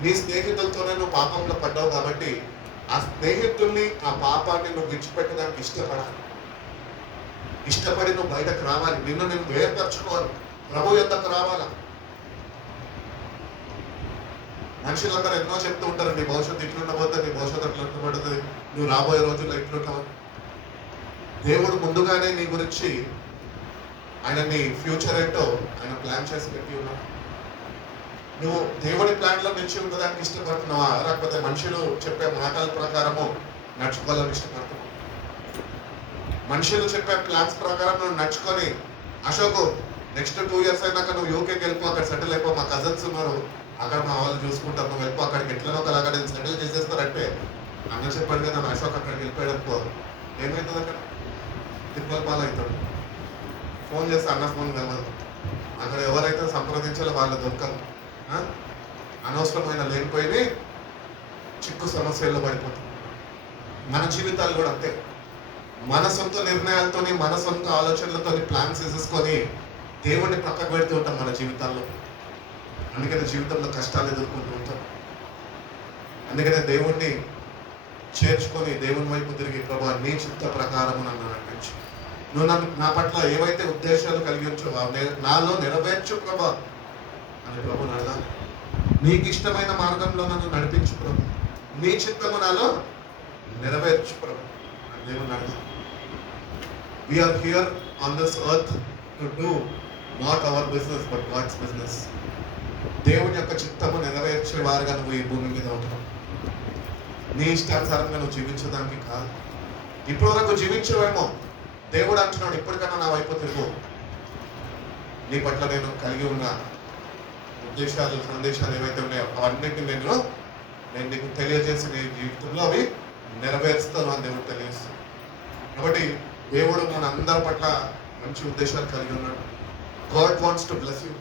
నీ స్నేహితులతోనే నువ్వు పాపంలో పడ్డావు కాబట్టి ఆ స్నేహితుల్ని ఆ పాపాన్ని నువ్వు విడిచిపెట్టడానికి ఇష్టపడి నువ్వు బయటకు రావాలి. నిన్ను నేను వేర్పరచుకోవాలి, ప్రభు యొద్దకు రావాలా. మనుషులందరూ ఎన్నో చెప్తూ ఉంటారు, నీ భవిష్యత్తు ఇట్లుండబోతుంది, నీ భవిష్యత్తు అట్లా ఉండబడుతుంది, నువ్వు రాబోయే రోజుల్లో ఇట్లుంటావు. దేవుడు ముందుగానే నీ గురించి ఆయన నీ ఫ్యూచర్ ఏంటో ఆయన ప్లాన్ చేసి పెట్టి ఉన్నావు. నువ్వు దేవుడి ప్లాన్లో నిలిచి ఉండడానికి ఇష్టపడుతున్నావా, లేకపోతే మనుషులు చెప్పే మాటల ప్రకారము నడుచుకోవాలని ఇష్టపడుతున్నావు? మనుషులు చెప్పే ప్లాన్స్ ప్రకారం నువ్వు నడుచుకొని, అశోక్ నెక్స్ట్ 2 years అయినాక నువ్వు యూకేకి వెళ్ళిపో, అక్కడ సెటిల్ అయిపో, మా కజన్స్ ఉన్నారు, అక్కడ మా వాళ్ళు చూసుకుంటారు, నువ్వు వెళ్ళిపో అక్కడికి, ఎట్లనో ఒకలాగా నేను సెటిల్ చేసేస్తారంటే అన్న చెప్పాడు కదా అశోక్ అక్కడికి వెళ్ళిపోయాడు అనుకో, ఏమవుతుంది అక్కడ తిప్పల పాలు అవుతాడు. ఫోన్ చేస్తే అన్న ఫోన్ కలవదు, అక్కడ ఎవరైతే సంప్రదించాలో వాళ్ళు దొరకదు. అనవసరమైన లేనిపోయి చిక్కు సమస్యల్లో పడిపోతుంది. మన జీవితాలు కూడా అంతే. మన సొంత నిర్ణయాలతోని, మన సొంత ఆలోచనలతోని ప్లాన్స్ వేసేసుకొని దేవుడిని పక్కకు పెడుతూ ఉంటాం మన జీవితాల్లో. అందుకనే జీవితంలో కష్టాలు ఎదుర్కొంటూ ఉంటాం. అందుకనే దేవుణ్ణి చేర్చుకొని దేవుని వైపు తిరిగి, ప్రభా నీ చిత్త ప్రకారం నన్ను నడిపించు, నువ్వు నా పట్ల ఏవైతే ఉద్దేశాలు కలిగి ఉంచో నాలో నెరవేర్చు ప్రభా అని ప్రభుని అడగాలి. నీకు ఇష్టమైన మార్గంలో నన్ను నడిపించు ప్రభు, నీ చిత్తము నాలో నెరవేర్చు ప్రభు అని దేవుని అడగాలి. We are here on this earth to do not our business but God's business. దేవుని యొక్క చిత్తము నెరవేర్చే వారుగా నువ్వు ఈ భూమి మీద ఉంటావు. నీ ఇష్టానుసారంగా నువ్వు జీవించడానికి కాదు. ఇప్పటి వరకు జీవించవేమో, దేవుడు అంటున్నాడు ఇప్పటికన్నా నా వైపు తిరుగు, నీ పట్ల నేను కలిగి ఉన్న ఉద్దేశాలు, సందేశాలు ఏవైతే ఉన్నాయో అవన్నిటిని నేను నీకు తెలియజేసి నీ జీవితంలో అవి నెరవేరుస్తాను అని దేవుడు తెలియజేస్తాను. కాబట్టి దేవుడు మన అందరి పట్ల మంచి ఉద్దేశాలు కలిగి ఉన్నాడు. God wants to bless you.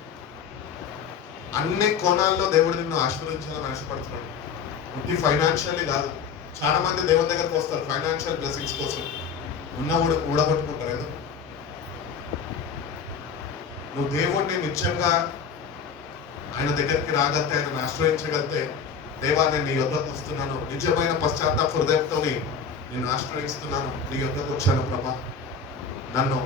అన్ని కోణాల్లో దేవుడు నిన్ను ఆశీర్వదించాలని ఆశపడుతున్నాడు. ఇది ఫైనాన్షియల్లీ కాదు. చాలా మంది దేవుని దగ్గరకు వస్తారు ఫైనాన్షియల్ బ్లెస్సింగ్స్ కోసం, ఉన్న ఊడగొట్టుకుంటారు. ఏదో నువ్వు దేవుణ్ణి నిత్యంగా ఆయన దగ్గరికి రాగలితే, ఆయన ఆశ్రయించగలితే, దేవా నేను నీ యొద్దకు వస్తున్నాను, నిజమైన పశ్చాత్తాప హృదయంతో నేను ఆశ్రయిస్తున్నాను, నీ యొద్దకు వచ్చాను ప్రభా, నన్ను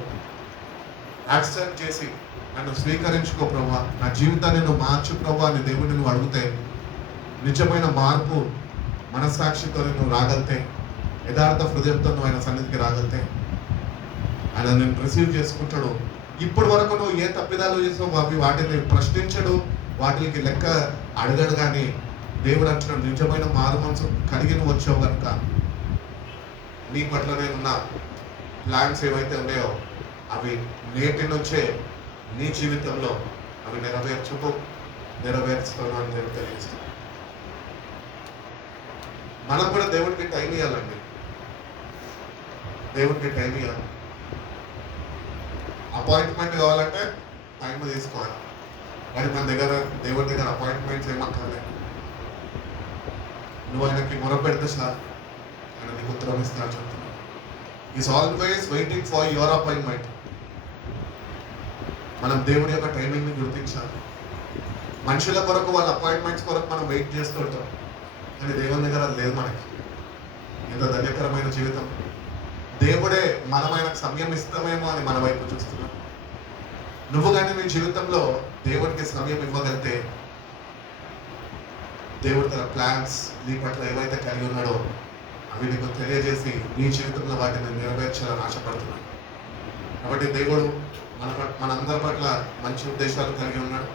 యాక్సెప్ట్ చేసి నన్ను స్వీకరించుకో ప్రభా, నా జీవితాన్ని నువ్వు మార్చు ప్రభా అని దేవుడిని నువ్వు అడిగితే, నిజమైన మార్పు మనస్సాక్షితో నువ్వు రాగలితే, యథార్థ హృదయంతో నువ్వు ఆయన సన్నిధికి రాగలితే ఆయన నేను రిసీవ్ చేసుకుంటాడు. ఇప్పటి వరకు నువ్వు ఏ తప్పిదాలు చేసావు అవి వాటిని ప్రశ్నించడు, వాటికి లెక్క అడగడు. కానీ దేవుడు అంటున్నాడు నిజమైన మారు మనసు కలిగి నువ్వు వచ్చావు కనుక నీ పట్ల నేనున్న ప్లాన్స్ ఏవైతే ఉన్నాయో అవి నేటి నుంచే నీ జీవితంలో అవి నెరవేర్చుతాను అని నేను తెలియజేస్తాను. మనం కూడా దేవుడికి టైం ఇవ్వాలండి. దేవుడికి టైం ఇవ్వాలి. అపాయింట్మెంట్ కావాలంటే టైం తీసుకోవాలి. కానీ మన దగ్గర దేవుడి దగ్గర అపాయింట్మెంట్స్ ఏమక్కర్లేదు. నువ్వు ఆయనకి మొరపెడితే సార్ ఆయన నీకు ఉత్తరం ఇస్తాను చెప్తున్నాను. Is always waiting for your appointment. మనం దేవుడి యొక్క టైమింగ్ని గుర్తించాలి. మనుషుల కొరకు వాళ్ళ అపాయింట్మెంట్స్ కొరకు మనం వెయిట్ చేస్తూ ఉంటాం, కానీ దేవుని దగ్గర అది లేదు. మనకి ఎంత ధన్యకరమైన జీవితం. దేవుడే మనమైన సమయం ఇస్తామేమో అని మన వైపు చూస్తున్నాం. నువ్వు కానీ నీ జీవితంలో దేవుడికి సమయం ఇవ్వగలితే, దేవుడు తన ప్లాన్స్ నీ పట్ల ఏవైతే కలిగి ఉన్నాడో అవి నీకు తెలియజేసి నీ జీవితంలో వాటిని నెరవేర్చాలని ఆశపడుతున్నాడు. కాబట్టి దేవుడు మనందరి పట్ల మంచి ఉద్దేశాలు కలిగి ఉన్నాడు.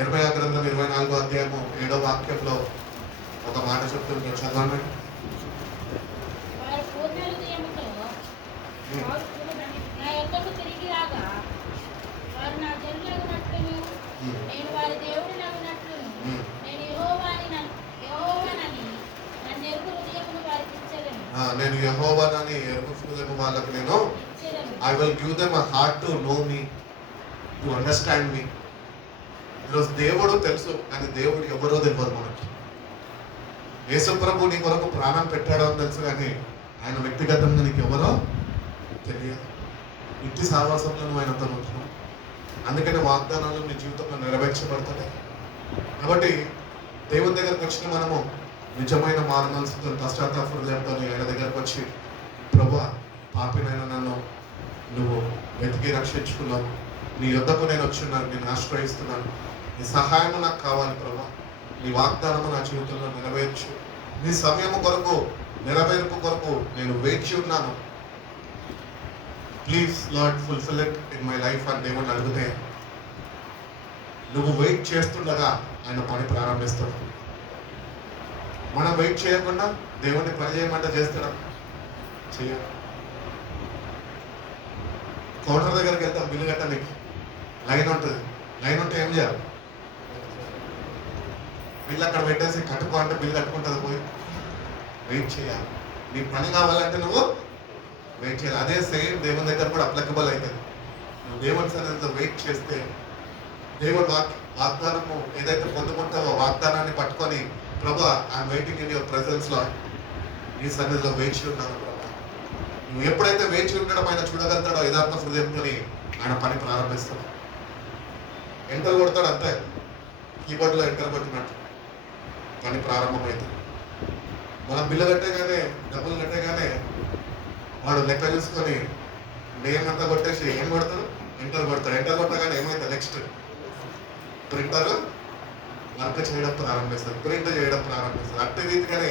20 గ్రంథం 24వ అధ్యాయము 7వ వాక్యంలో ఒక మాట చెప్తుంటే చదవండి. నేను యెహోవానని ఎరుగు హృదయము వాళ్ళకి నేను I will give them a heart to know me, to understand me. ఈరోజు దేవుడు తెలుసు, కానీ దేవుడు ఎవరో తెలియదు మనకి. యేసు ప్రభు నీ కొరకు ప్రాణం పెట్టాడో అని తెలుసు, కానీ ఆయన వ్యక్తిగతంగా నీకు ఎవరో తెలియదు. ఇంటి సావాసంలో నువ్వు ఆయనతో ఉంటున్నావు. అందుకని వాగ్దానాలు నీ జీవితంలో నెరవేర్చబడతాయి. కాబట్టి దేవుని దగ్గరకు వచ్చిన మనము నిజమైన మారణాలతో పశ్చాత్తాప హృదయంతో ఆయన దగ్గరకు వచ్చి, ప్రభువా పాపినైనా నన్ను నువ్వు వెతికి రక్షించుకున్నావు, నీ యొద్దకు నేను వచ్చున్నాను, నేను ఆశ్రయిస్తున్నాను, నీ సహాయము నాకు కావాలి ప్రభా, నీ వాగ్దానము నా జీవితంలో నెరవేర్చు, నీ సమయము కొరకు నెరవేర్పు కొరకు నేను వేచి ఉన్నాను, please lord fulfil it in my life అని దేవుడిని అడిగితే, నువ్వు వెయిట్ చేస్తుండగా ఆయన పని ప్రారంభిస్తాడు. మనం వెయిట్ చేయకుండా దేవుడిని పని చేయమంటే చేస్తాడా? చేయాలి. కౌంటర్ దగ్గరికి వెళ్తాం, బిల్లు కట్టడానికి లైన్ ఉంటుంది. లైన్ ఉంటే ఏం చేయాలి? బిల్లు అక్కడ పెట్టేసి కట్టుకో అంటే బిల్లు కట్టుకుంటుంది పోయి. వెయిట్ చేయాలి. నీ పని కావాలంటే నువ్వు వెయిట్ చేయాలి. అదే సేమ్ దేవుని దగ్గర కూడా అప్లికబుల్ అవుతుంది. నువ్వు దేవుని సన్నిధిలో వెయిట్ చేస్తే దేవుడు వాగ్దానము ఏదైతే పొందుకుంటావో వాగ్దానాన్ని పట్టుకొని ప్రభు I'm waiting in your presence లో, నీ సన్నిధిలో వేచి ఉన్నాను ప్రభు. నువ్వు ఎప్పుడైతే వేచి ఉండడం ఆయన చూడగలుగుతాడో యథార్థ హృదయంతో ఆయన పని ప్రారంభిస్తాడు. ఎంటర్ కొడతాడు అంతే, కీబోర్డ్లో ఎంటర్ కొట్టినట్టు పని ప్రారంభమవుతుంది. మనం బిల్లు కట్టేగానే డబ్బులు కట్టేగానే వాడు లెక్క చూసుకొని నేమ్ అంతా కొట్టేసి ఏం కొడతాడు, ఎంటర్ కొడతాడు. ఎంటర్ కొట్టగానే ఏమైతుంది నెక్స్ట్ ప్రింటర్ వర్క్ చేయడం ప్రారంభిస్తుంది, ప్రింట్ చేయడం ప్రారంభిస్తుంది. అట్టి రీతిగానే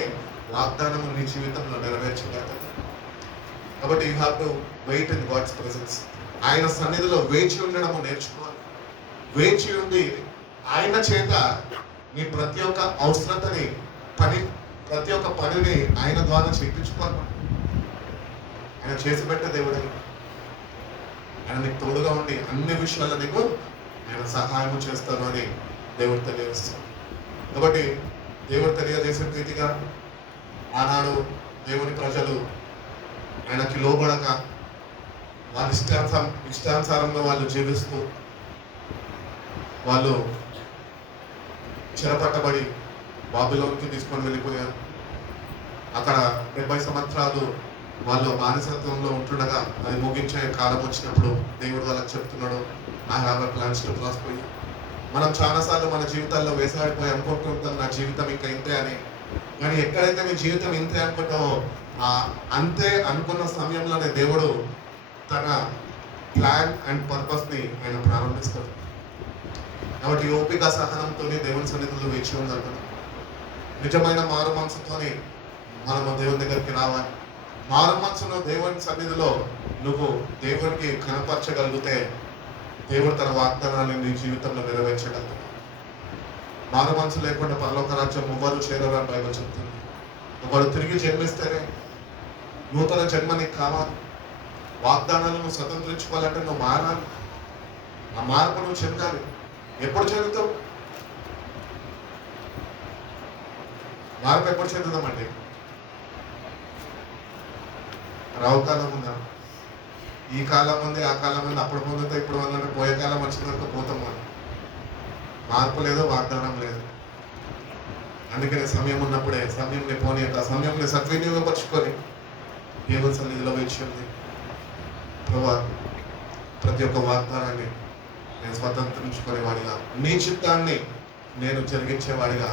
వాగ్దానము నీ జీవితంలో నెరవేర్చగలుగుతాడు. కాబట్టి you have to wait in God's presence. ఆయన సన్నిధిలో వేచి ఉండడము నేర్చుకోవాలి. వేచి ఉండి ఆయన చేత నీ ప్రతి ఒక్క అవసరతని ప్రతి ఒక్క పనిని ఆయన ద్వారా చేయించుకోవాలి. ఆయన చేసి పెట్టే దేవుడే. ఆయన నీకు తోడుగా ఉండి అన్ని విషయాల్లో నీకు ఆయన సహాయం చేస్తాను అని దేవుడు తెలియజేస్తాడు. కాబట్టి దేవుడు తెలియజేసే రీతిగా ఆనాడు దేవుని ప్రజలు ఆయనకి లోబడక వాళ్ళ ఇష్టానుసారంగా వాళ్ళు జీవిస్తూ వాళ్ళు చెరపట్టబడి బాబిలోనికి తీసుకొని వెళ్ళిపోయారు. అక్కడ 70 సంవత్సరాలు వాళ్ళు బానిసత్వంలో ఉంటుండగా అది ముగించే కాలం వచ్చినప్పుడు దేవుడు వాళ్ళకి చెప్తున్నాడు, I have a plans to prosper you. మనం చాలాసార్లు మన జీవితాల్లో వేసాడిపోయి అనుకుంటుంటాం నా జీవితం ఇంకా ఇంతే అని. కానీ ఎక్కడైతే నీ జీవితం ఇంతే అనుకుంటావో అంతే అనుకున్న సమయంలోనే దేవుడు తన ప్లాన్ అండ్ పర్పస్ని ఆయన ప్రారంభిస్తాడు. కాబట్టి ఓపిక సహనంతో దేవుని సన్నిధిలో వేచి ఉందంట. నిజమైన మారు మనసుతోని మనము దేవుని దగ్గరికి రావాలి. మారు మనసును దేవుని సన్నిధిలో నువ్వు దేవునికి కనపరచగలిగితే దేవుడు తన వాగ్దానాన్ని నీ జీవితంలో నెరవేర్చగలుగుతాడు. మారు మనసు లేకుండా పరలోక రాజ్యం ఎవ్వరు చేరరు అని బైబిల్ చెప్తుంది. ఒకడు తిరిగి జన్మిస్తేనే నూతన జన్మ నీకు కావాలి. వాగ్దానాలను స్వతంత్రించుకోవాలంటే నువ్వు మారాలి. ఆ మార్పు నువ్వు చెందాలి. ఎప్పుడు చెందుతావు? మార్పు ఎప్పుడు చెందుదామండి? రావు కాలం ఉందా? ఈ కాలం ఉంది, ఆ కాలం ఉంది, అప్పుడు పొందుతా ఇప్పుడు ఉందంటే పోయే కాలం వచ్చిన వరకు పోతాం. మనం మార్పు లేదు, వాగ్దానం లేదు. అందుకనే సమయం ఉన్నప్పుడే సమయంని పోనీ యొక్క సమయంని సద్వినియోగపరుచుకొని దేవుని సన్నిధిలో వేచి ఉంది. ప్రభా ప్రతి ఒక్క వాగ్దానాన్ని నేను స్వతంత్రించుకునేవాడిగా, నీ చిత్తాన్ని నేను జరిగించేవాడిగా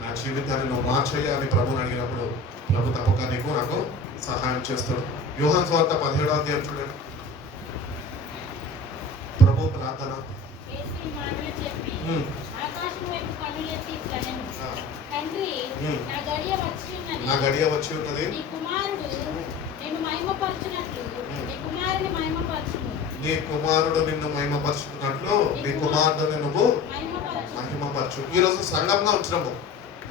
నా జీవితాన్ని నువ్వు మార్చేయ అని ప్రభుని అడిగినప్పుడు ప్రభు తప్పక నీకు నాకు సహాయం చేస్తాడు. యోహాను సువార్త 17వ అధ్యాయం చూడండి. ప్రభు ప్రార్థన. నా గడియ వచ్చి ఉన్నది, నీ కుమారుడు నిన్ను మహిమపరచుకున్నట్లు నీ కుమారుడిని నువ్వు మహిమపరచు. ఈరోజు సంఘంగా ఉంచినాము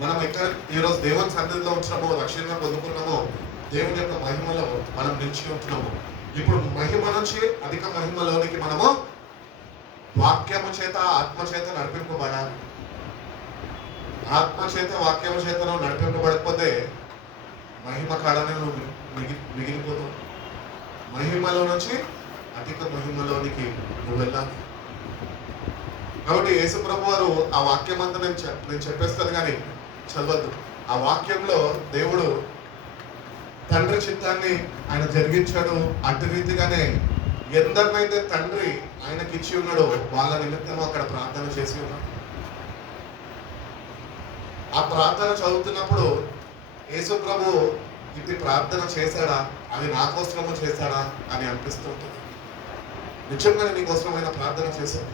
మనం, ఎక్కడ ఈరోజు దేవుని సన్నిధిలో ఉంచినామో, రక్షణ పొందుకున్నామో, దేవుని యొక్క మహిమలో మనం నిలిచి ఉంటున్నాము. ఇప్పుడు మహిమ నుంచి అధిక మహిమలోనికి మనము వాక్యము చేత ఆత్మ చేత నడిపింపబడాలి. ఆత్మ చేత వాక్యము చేత నువ్వు నడిపింపబడకపోతే మహిమ కాడనే నువ్వు మిగిలిపోతావు. మహిమలో నుంచి అధిక మహిమలోనికి నువ్వు వెళ్ళాలి. కాబట్టి యేసు ప్రభు వారు ఆ వాక్యం అంతా నేను చెప్పేస్తాను కానీ చదవద్దు. ఆ వాక్యంలో దేవుడు తండ్రి చిత్తాన్ని ఆయన జరిగించాడు. అటు రీతిగానే ఎందరినైతే తండ్రి ఆయనకి ఇచ్చి ఉన్నాడో వాళ్ళ నిమిత్తం అక్కడ ప్రార్థన చేసి ఉన్నాడు. ఆ ప్రార్థన చదువుతున్నప్పుడు యేసు ప్రభు ఇది ప్రార్థన చేశాడా, అది నా కోసము చేశాడా అని అనిపిస్తుంటుంది. నిజంగానే నీకోసమైన ప్రార్థన చేశాడు.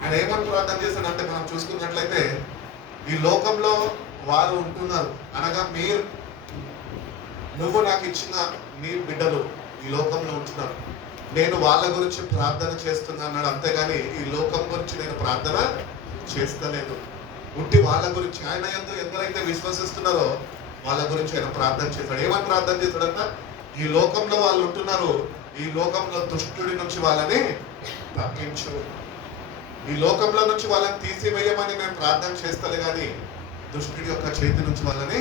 ఆయన ఏమని ప్రార్థన చేశాడంటే మనం చూసుకున్నట్లయితే ఈ లోకంలో వారు ఉంటున్నారు, అనగా నువ్వు నాకు ఇచ్చిన నీ బిడ్డలు ఈ లోకంలో ఉంటున్నారు, నేను వాళ్ళ గురించి ప్రార్థన చేస్తున్నా అన్నాడు. అంతేగాని ఈ లోకం గురించి నేను ప్రార్థన చేస్తలేదు. ఉంటి వాళ్ళ గురించి ఆయన ఎందరైతే విశ్వసిస్తున్నారో వాళ్ళ గురించి ఆయన ప్రార్థన చేశాడు. ఏమని ప్రార్థన చేశాడంట? ఈ లోకంలో వాళ్ళు ఉంటున్నారు, ఈ లోకంలో దుష్టుడి నుంచి వాళ్ళని తప్పించు. ఈ లోకంలో నుంచి వాళ్ళని తీసివేయమని నేను ప్రార్థన చేస్తాను కానీ దుష్టుడి యొక్క చేతి నుంచి వాళ్ళని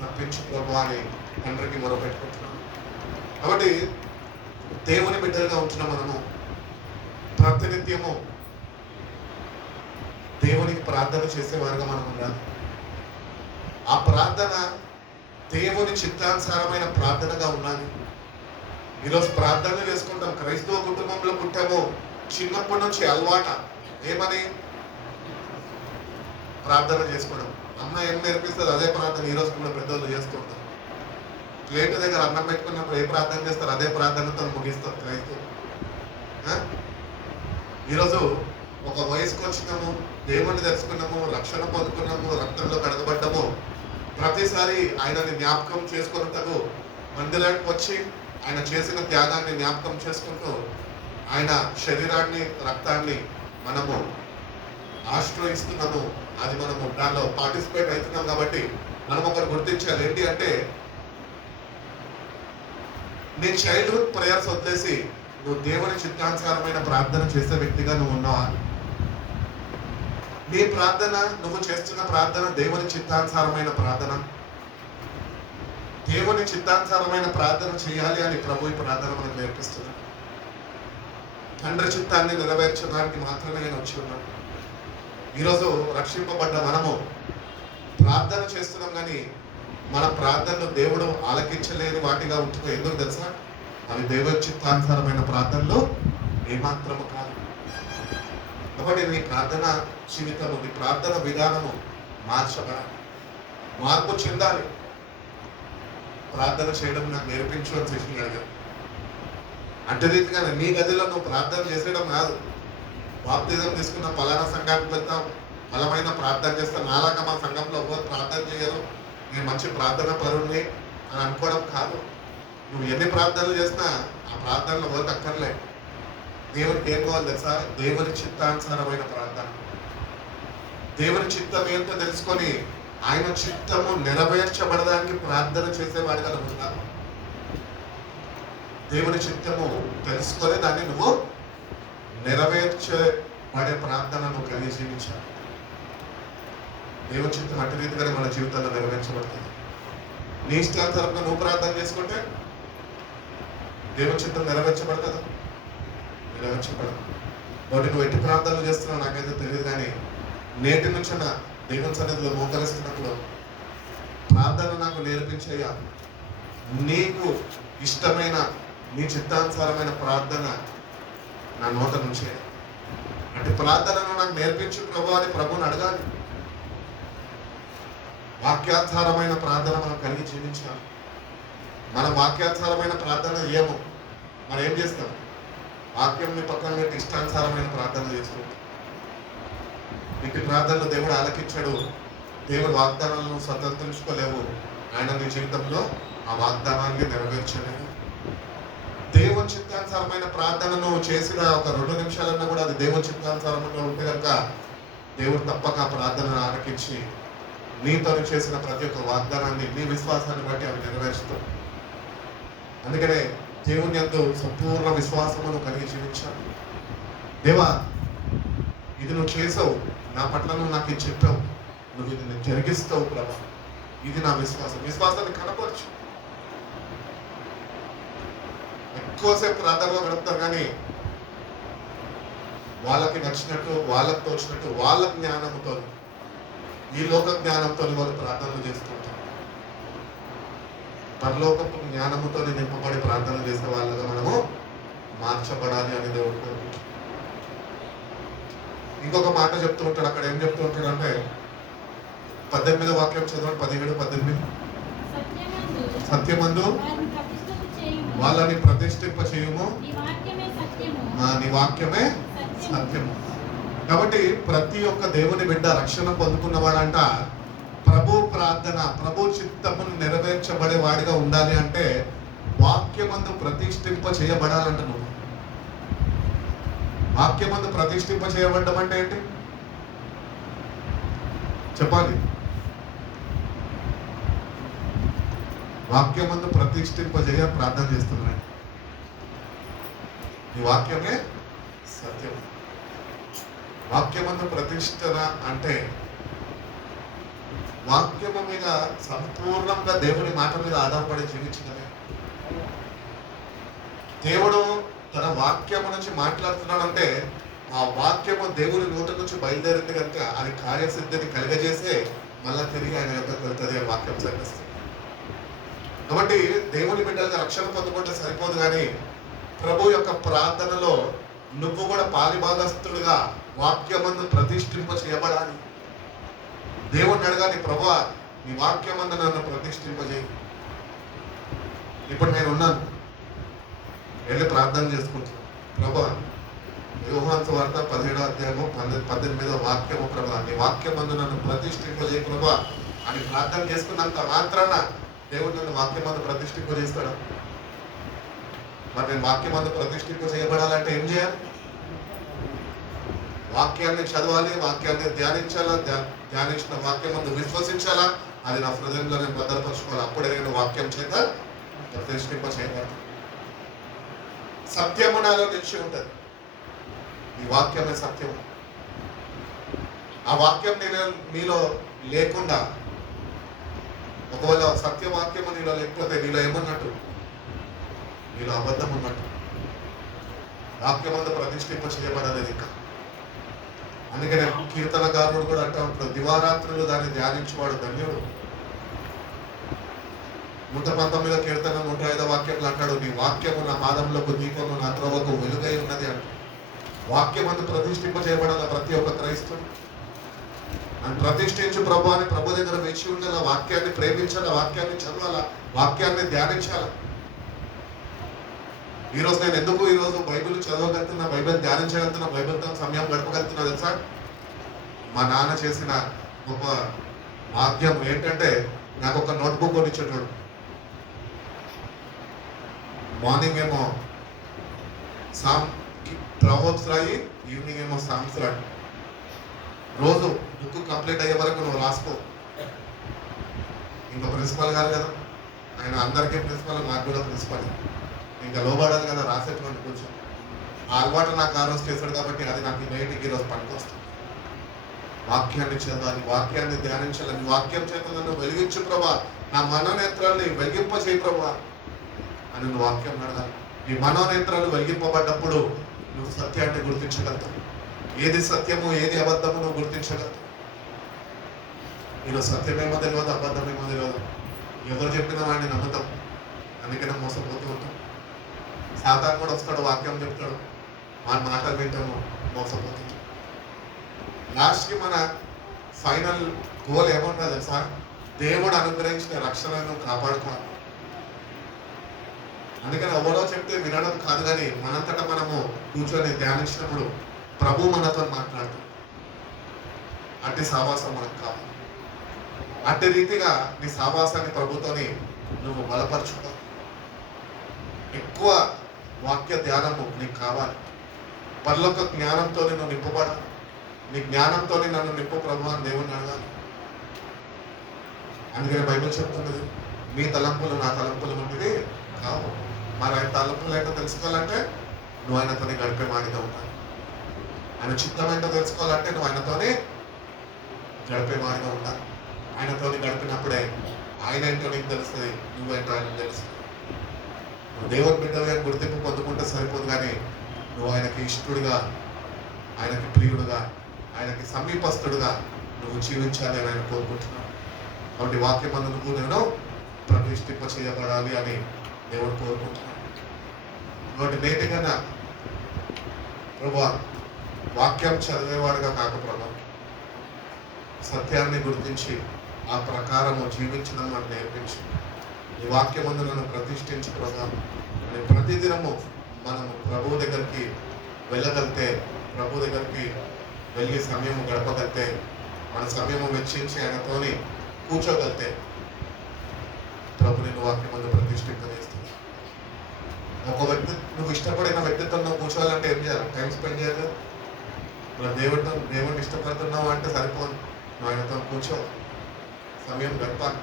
తప్పించు ప్రభు అని తండ్రికి మొరపెట్టుకుంటున్నాను. కాబట్టి దేవుని బిడ్డలుగా ఉంటున్న మనము ప్రతినిత్యము దేవునికి ప్రార్థన చేసేవారుగా మనం ఉండాలి. ఆ ప్రార్థన దేవుని చిత్తానుసారమైన ప్రార్థనగా ఉండాలి. ఈరోజు ప్రార్థనలు చేసుకుంటాం. క్రైస్తవ కుటుంబంలో పుట్టాము, చిన్నప్పటి నుంచి అలవాట ఏమని ప్రార్థన చేసుకోవడం. అమ్మ ఏం నేర్పిస్తుంది అదే ప్రార్థన ఈరోజు కూడా పెద్దోళ్ళు చేసుకుంటాం. ప్లేట్ దగ్గర అన్నం పెట్టుకున్నప్పుడు ఏ ప్రార్థన చేస్తారు అదే ప్రార్థనతో ముగిస్తారు క్రైస్తవులు. ఈరోజు ఒక వయసుకు వచ్చినాము, దేవుణ్ణి తెలుసుకున్నాము, రక్షణ పొందుకున్నాము, రక్తంలో కడగబడ్డాము. ప్రతిసారి ఆయనని జ్ఞాపకం చేసుకున్నట్టు మందిరానికి వచ్చి ఆయన చేసిన త్యాగాన్ని జ్ఞాపకం చేసుకుంటూ ఆయన శరీరాన్ని రక్తాన్ని మనము ఆశ్రయిస్తున్నాము. అది మనము దానిలో పార్టిసిపేట్ అవుతున్నాం. కాబట్టి మనం ఒకరు గుర్తించాలి. ఏంటి అంటే నీ చైల్డ్హుడ్ ప్రేయర్స్ వదిలేసి నువ్వు దేవుని చిత్తానుసారమైన ప్రార్థన చేసే వ్యక్తిగా నువ్వు ఉన్నావా? నీ ప్రార్థన, నువ్వు చేస్తున్న ప్రార్థన దేవుని చిత్తానుసారమైన ప్రార్థన? దేవుని చిత్తానుసారమైన ప్రార్థన చేయాలి అని ప్రభు ఈ ప్రార్థన మనకు నేర్పిస్తున్నాడు. తండ్రి చిత్తాన్ని నెరవేర్చడానికి మాత్రమే నేను వచ్చి ఉన్నాను. ఈరోజు రక్షింపబడ్డ మనము ప్రార్థన చేస్తున్నాం కానీ మన ప్రార్థనలు దేవుడు ఆలకించలేని వాటిగా ఉంటుందో ఎందుకు తెలుసా? అవి దేవుని చిత్తానుసారమైన ప్రార్థనలు ఏమాత్రము కాదు. కాబట్టి నీ ప్రార్థన జీవితము, నీ ప్రార్థన విధానము మార్పు చెందాలి. ప్రార్థన చేయడం నాకు నేర్పించు అని శిష్యుని అడిగారు. అంటే రీతిగానే నీ గదిలో నువ్వు ప్రార్థన చేసేయడం కాదు. బాప్తిజం తీసుకున్న పలానా సంఘానికి వెళ్తాం, బలమైన ప్రార్థన చేస్తాం, నాలాగా మా సంఘంలో ఎవరు ప్రార్థన చేయరు, నేను మంచి ప్రార్థన పరుణ్ణి అని అనుకోవడం కాదు. నువ్వు ఎన్ని ప్రార్థనలు చేసినా ఆ ప్రార్థనలో ఎవరికి అక్కర్లే. దేవునికి ఏం కావాలి తెలుసా? దేవుని చిత్తానుసారమైన ప్రార్థన. దేవుని చిత్తం ఏంటో తెలుసుకొని ఆయన చిత్తము నెరవేర్చబడడానికి ప్రార్థన చేసేవాడిగా నువ్వు ఉండాలి. దేవుని చిత్తము తెలుసుకొని దాన్ని నువ్వు నెరవేర్చబడే ప్రార్థన నువ్వు కలిగి జీవించాలి. దేవుని చిత్తం అటు రీతిగానే మన జీవితంలో నెరవేర్చబడుతుంది. నీ ఇష్టానుసారంగా నువ్వు ప్రార్థన చేసుకుంటే దేవుని చిత్తం నెరవేర్చబడుతుందా? నెరవేర్చబడదు. కాబట్టి నువ్వు ఎట్టి ప్రార్థనలు చేస్తున్నావు నాకైతే తెలియదు కానీ నేటి నుంచి నా దేవుని సన్నిధిలో మోకరిస్తున్నప్పుడు ప్రార్థన నాకు నేర్పించయ్యా, నీకు ఇష్టమైన నీ చిత్తానుసారమైన ప్రార్థన నా నోట నుంచే. అంటే ప్రార్థనను నాకు నేర్పించు ప్రభు అని ప్రభుని అడగాలి. వాక్యాధారమైన ప్రార్థన మనం కలిగి జీవించాలి. మన వాక్యాధారమైన ప్రార్థన ఏమో మనం ఏం చేస్తాం? వాక్యంని పక్కన పెట్టి ఇష్టానుసారమైన ప్రార్థన చేసుకుంటాం. ఇంటి ప్రార్థనలు దేవుడు ఆలకించాడు. దేవుడు వాగ్దానాలను స్వతంత్రించుకోలేవు. ఆయన నీ జీవితంలో ఆ వాగ్దానాన్ని నెరవేర్చలేవు. దేవుని చిత్తానుసారమైన ప్రార్థనను చేసిన ఒక 2 నిమిషాలన్నా కూడా అది దేవుని చిత్తానుసారంగా ఉంటే కనుక దేవుడు తప్పక ఆ ప్రార్థనను ఆలకించి నీతో చేసిన ప్రతి ఒక్క వాగ్దానాన్ని నీ విశ్వాసాన్ని బట్టి అవి నెరవేర్చుతాం. అందుకనే దేవుని యందు సంపూర్ణ విశ్వాసమును కలిగి జీవించాలి. దేవా, ఇది నువ్వు చేసావు, నా పట్ల నువ్వు నాకు ఇది చెప్పావు, నువ్వు ఇది జరిగిస్తావు ప్రభా, ఇది నా విశ్వాసం. విశ్వాసాన్ని కనపరచు. ఎక్కువసేపు ప్రార్థనలో గడుపుతారు కానీ వాళ్ళకి నచ్చినట్టు, వాళ్ళకి తోచినట్టు, వాళ్ళ జ్ఞానంతో, ఈ లోక జ్ఞానంతో వాళ్ళు ప్రార్థనలు చేస్తూ ఉంటారు. పరలోకపు జ్ఞానముతో నింపబడి ప్రార్థన చేసే వాళ్ళగా మనము మార్చబడాలి అని దేవుడు కోరుకుంటున్నాడు. ఇంకొక మాట చెప్తూ ఉంటాడు. అక్కడ ఏం చెప్తూ ఉంటాడు అంటే 18వ వాక్యం చదవండి. 17, 18. సత్యమందు వాళ్ళని ప్రతిష్ఠింప చేయుము, నీ వాక్యమే సత్యము. కాబట్టి ప్రతి ఒక్క దేవుని బిడ్డ రక్షణ పొందుకున్నవాడంట ప్రభు ప్రార్థన, ప్రభు చిత్తమును నెరవేర్చబడే వాడిగా ఉండాలి అంటే వాక్యమందు ప్రతిష్ఠింప చేయబడాలంట. నువ్వు వాక్యమందు ప్రతిష్ఠింప చేయబడ్డం అంటే ఏంటి చెప్పాలి? వాక్యమందు ప్రతిష్ఠింప చేయ ప్రార్థన చేస్తున్నాడు. ఈ వాక్యమే సత్యం. వాక్యమందు ప్రతిష్టన అంటే వాక్యము మీద సంపూర్ణంగా దేవుని మాట మీద ఆధారపడి జీవించడమే. దేవుడు తన వాక్యము నుంచి మాట్లాడుతున్నాడంటే ఆ వాక్యము దేవుని నోటి నుంచి బయలుదేరింది కనుక అది కార్యసిద్ధిని కలిగజేసే మళ్ళా తిరిగి ఆయన యొక్కకు వెళ్తుంది ఆ వాక్యం సరిస్తుంది. కాబట్టి దేవుని బిడ్డలుగా రక్షణ పొందుకుంటే సరిపోదు, కానీ ప్రభు యొక్క ప్రార్థనలో నువ్వు కూడా పాలిభాగస్తుడుగా వాక్యమందు ప్రతిష్ఠింప చేయబడాలి. దేవుణ్ణి అడగాలి, ప్రభువా నీ వాక్యమందు నన్ను ప్రతిష్ఠింపజేయి. ఇప్పుడు నేను ఉన్నాను, వెళ్ళి ప్రార్థన చేసుకుంటున్నాను. ప్రభువా యోహాను సువార్త 17వ అధ్యాయము 18వ వాక్యము, ప్రభువా నీ వాక్యమందు నన్ను ప్రతిష్ఠింపజేయి ప్రభువా అని ప్రార్థన చేసుకున్నంత మాత్రాన దేవుడు నన్ను వాక్యమందు ప్రతిష్ఠింపజేస్తాడు. మరి నేను వాక్యమందు ప్రతిష్ఠింప చేయబడాలంటే ఏం చేయాలి? వాక్యాన్ని చదవాలి, వాక్యాన్ని ధ్యానించాలా, ధ్యానించిన వాక్యమందు విశ్వసించాలా, అది నా హృదయంలో నేను భద్రపరచుకోవాలి. అప్పుడే నేను వాక్యం చేత ప్రతిష్ఠింప చేయబడతాను. సత్యము నాలో నిలిచి ఉంటుంది. ఈ వాక్యమే సత్యము. ఆ వాక్యం నీలో లేకుండా, ఒకవేళ సత్యవాక్యము నీలో లేకపోతే నీలో ఏమన్నట్టు? నీలో అబద్ధం ఉన్నట్టు. వాక్యమందు ప్రతిష్ఠింప చేయబడలేదు ఇంకా. అందుకనే కీర్తనకారుడు కూడా అంటూ ఉంటాడు, దివారాత్రులు దాన్ని ధ్యానించేవాడు ధన్యుడు. 119వ కీర్తన 105వ వాక్యంలో అంటాడు, నీ వాక్యము నా పాదములకు దీపము, నా త్రోవకు వెలుగై ఉన్నది అంట. వాక్యమందు ప్రతిష్ఠింప చేయబడాల ప్రతి ఒక్క క్రైస్తవుడు. నన్ను ప్రతిష్ఠించు ప్రభు అని ప్రభు దగ్గర వేచి ఉండాల, వాక్యాన్ని ప్రేమించాలా, వాక్యాన్ని చదవాలా, వాక్యాన్ని ధ్యానించాలా. ఈరోజు నేను ఎందుకు ఈరోజు బైబిల్ చదవగలుగుతున్నా, బైబిల్ ధ్యానించగలుగుతున్నా, బైబిల్తో సమయం గడపగలుగుతున్నా తెలుసా? మా నాన్న చేసిన గొప్ప భాగ్యం ఏంటంటే నాకు ఒక నోట్బుక్ కొనిచ్చేటోడు. మార్నింగ్ ఏమో ప్రవోక్స్ రాయి, ఈవినింగ్ ఏమో సాంగ్స్ రాయి. రోజు బుక్ కంప్లీట్ అయ్యే వరకు నువ్వు రాసుకో. ఇంకా ప్రిన్సిపల్ గారు కదా, ఆయన అందరికీ ప్రిన్సిపల్, నాకు కూడా ప్రిన్సిపల్. ఇంకా లోబడాలి కదా రాసేటువంటి కొంచెం. ఆ అలవాటు నాకు ఆ రోజు చేశాడు కాబట్టి అది నాకు బయటికి ఈరోజు పనికొస్తుంది. వాక్యాన్ని చదవాలి, వాక్యాన్ని ధ్యానించాలని, వాక్యం చేత నన్ను వెలిగించు ప్రభా, నా మనోనేత్రాన్ని వెలిగింప చేయి ప్రభా అని నువ్వు వాక్యం అడగాలి. నీ మనోనేత్రాలు వెలిగింపబడ్డప్పుడు నువ్వు సత్యాన్ని గుర్తించగలుగుతావు. ఏది సత్యము ఏది అబద్ధము నువ్వు గుర్తించగలుగుతావు. ఈరోజు సత్యమేమో తెలియదు, అబద్ధమేమో తెలియదు. ఎవరు చెప్పిన వాడిని నమ్ముతాం, అందుకనే మోసపోతూ ఉంటాం. సాతాను కూడా వస్తాడు, వాక్యం చెప్తాడు, మన మాటలు వింటాము, మోసపోతాం. లాస్ట్కి మన ఫైనల్ గోల్ ఏమన్నా తెలుసా? దేవుడు అనుగ్రహించిన రక్షణను కాపాడుకోవాలి. అందుకని ఎవరో చెప్తే వినడం కాదు, కానీ మనంతటా మనము కూర్చొని ధ్యానించినప్పుడు ప్రభు మనతో మాట్లాడుతాం. అట్టి సావాసం మనకు కావాలి. అట్టి రీతిగా నీ సావాసాన్ని ప్రభుతోని నువ్వు బలపరచుకో. ఎక్కువ వాక్య ధ్యానము నీకు కావాలి. పరలోక జ్ఞానంతో నువ్వు నింపబడాలి. నీ జ్ఞానంతో నన్ను నింపు ప్రభు అని దేవుని అడగాలి. అందుకని బైబిల్ చెప్తున్నది, మీ తలంపులు నా తలంపులు వంటివి కావు. మరి ఆయన తలంపులు ఏంటో తెలుసుకోవాలంటే నువ్వు ఆయనతోనే గడిపే వాడిగా ఉండాలి. ఆయన చిత్తం ఏంటో తెలుసుకోవాలంటే నువ్వు ఆయనతోనే గడిపే వాడిగా ఉండాలి. ఆయనతోని గడిపినప్పుడే ఆయన ఏంటో నీకు తెలుస్తుంది, నువ్వేంటో ఆయనకు తెలుస్తుంది. నువ్వు దేవుని బిడ్డగా గుర్తింపు పొందుకుంటే సరిపోదు, కానీ నువ్వు ఆయనకి ఇష్టడుగా, ఆయనకి ప్రియుడుగా, ఆయనకి సమీపస్తుడుగా నువ్వు జీవించాలి అని ఆయన కోరుకుంటున్నాను. కాబట్టి వాక్యమందు నువ్వు నేను ప్రతిష్ఠింప చేయబడాలి అని దేవుడు కోరుకుంటున్నాను. కాబట్టి నేటికన్నా ప్రభు వాక్యం చదివేవాడుగా కాక ప్రభు సత్యాన్ని గుర్తించి ఆ ప్రకారము జీవించడం నాకు నేర్పించి ఈ వాక్యమందు నన్ను ప్రతిష్ఠించు ప్రభు అని ప్రతిదినము మనము ప్రభు దగ్గరికి వెళ్ళగలితే, ప్రభు దగ్గరికి వెళ్ళి సమయం గడపగలితే, మన సమయం వెచ్చించి ఆయనతోని కూర్చోగలితే ప్రభు నిన్ను వాక్యమందు ప్రతిష్ఠింపజేస్తుంది. ఒక వ్యక్తి నువ్వు ఇష్టపడిన వ్యక్తితో నువ్వు కూర్చోవాలంటే ఏం చేయాలి? టైం స్పెండ్ చేయాలి. ఇలా దేవుడిని ఇష్టపడుతున్నావు అంటే సరిపోదు, నువ్వు ఆయనతో కూర్చో, సమయం గడపాలి.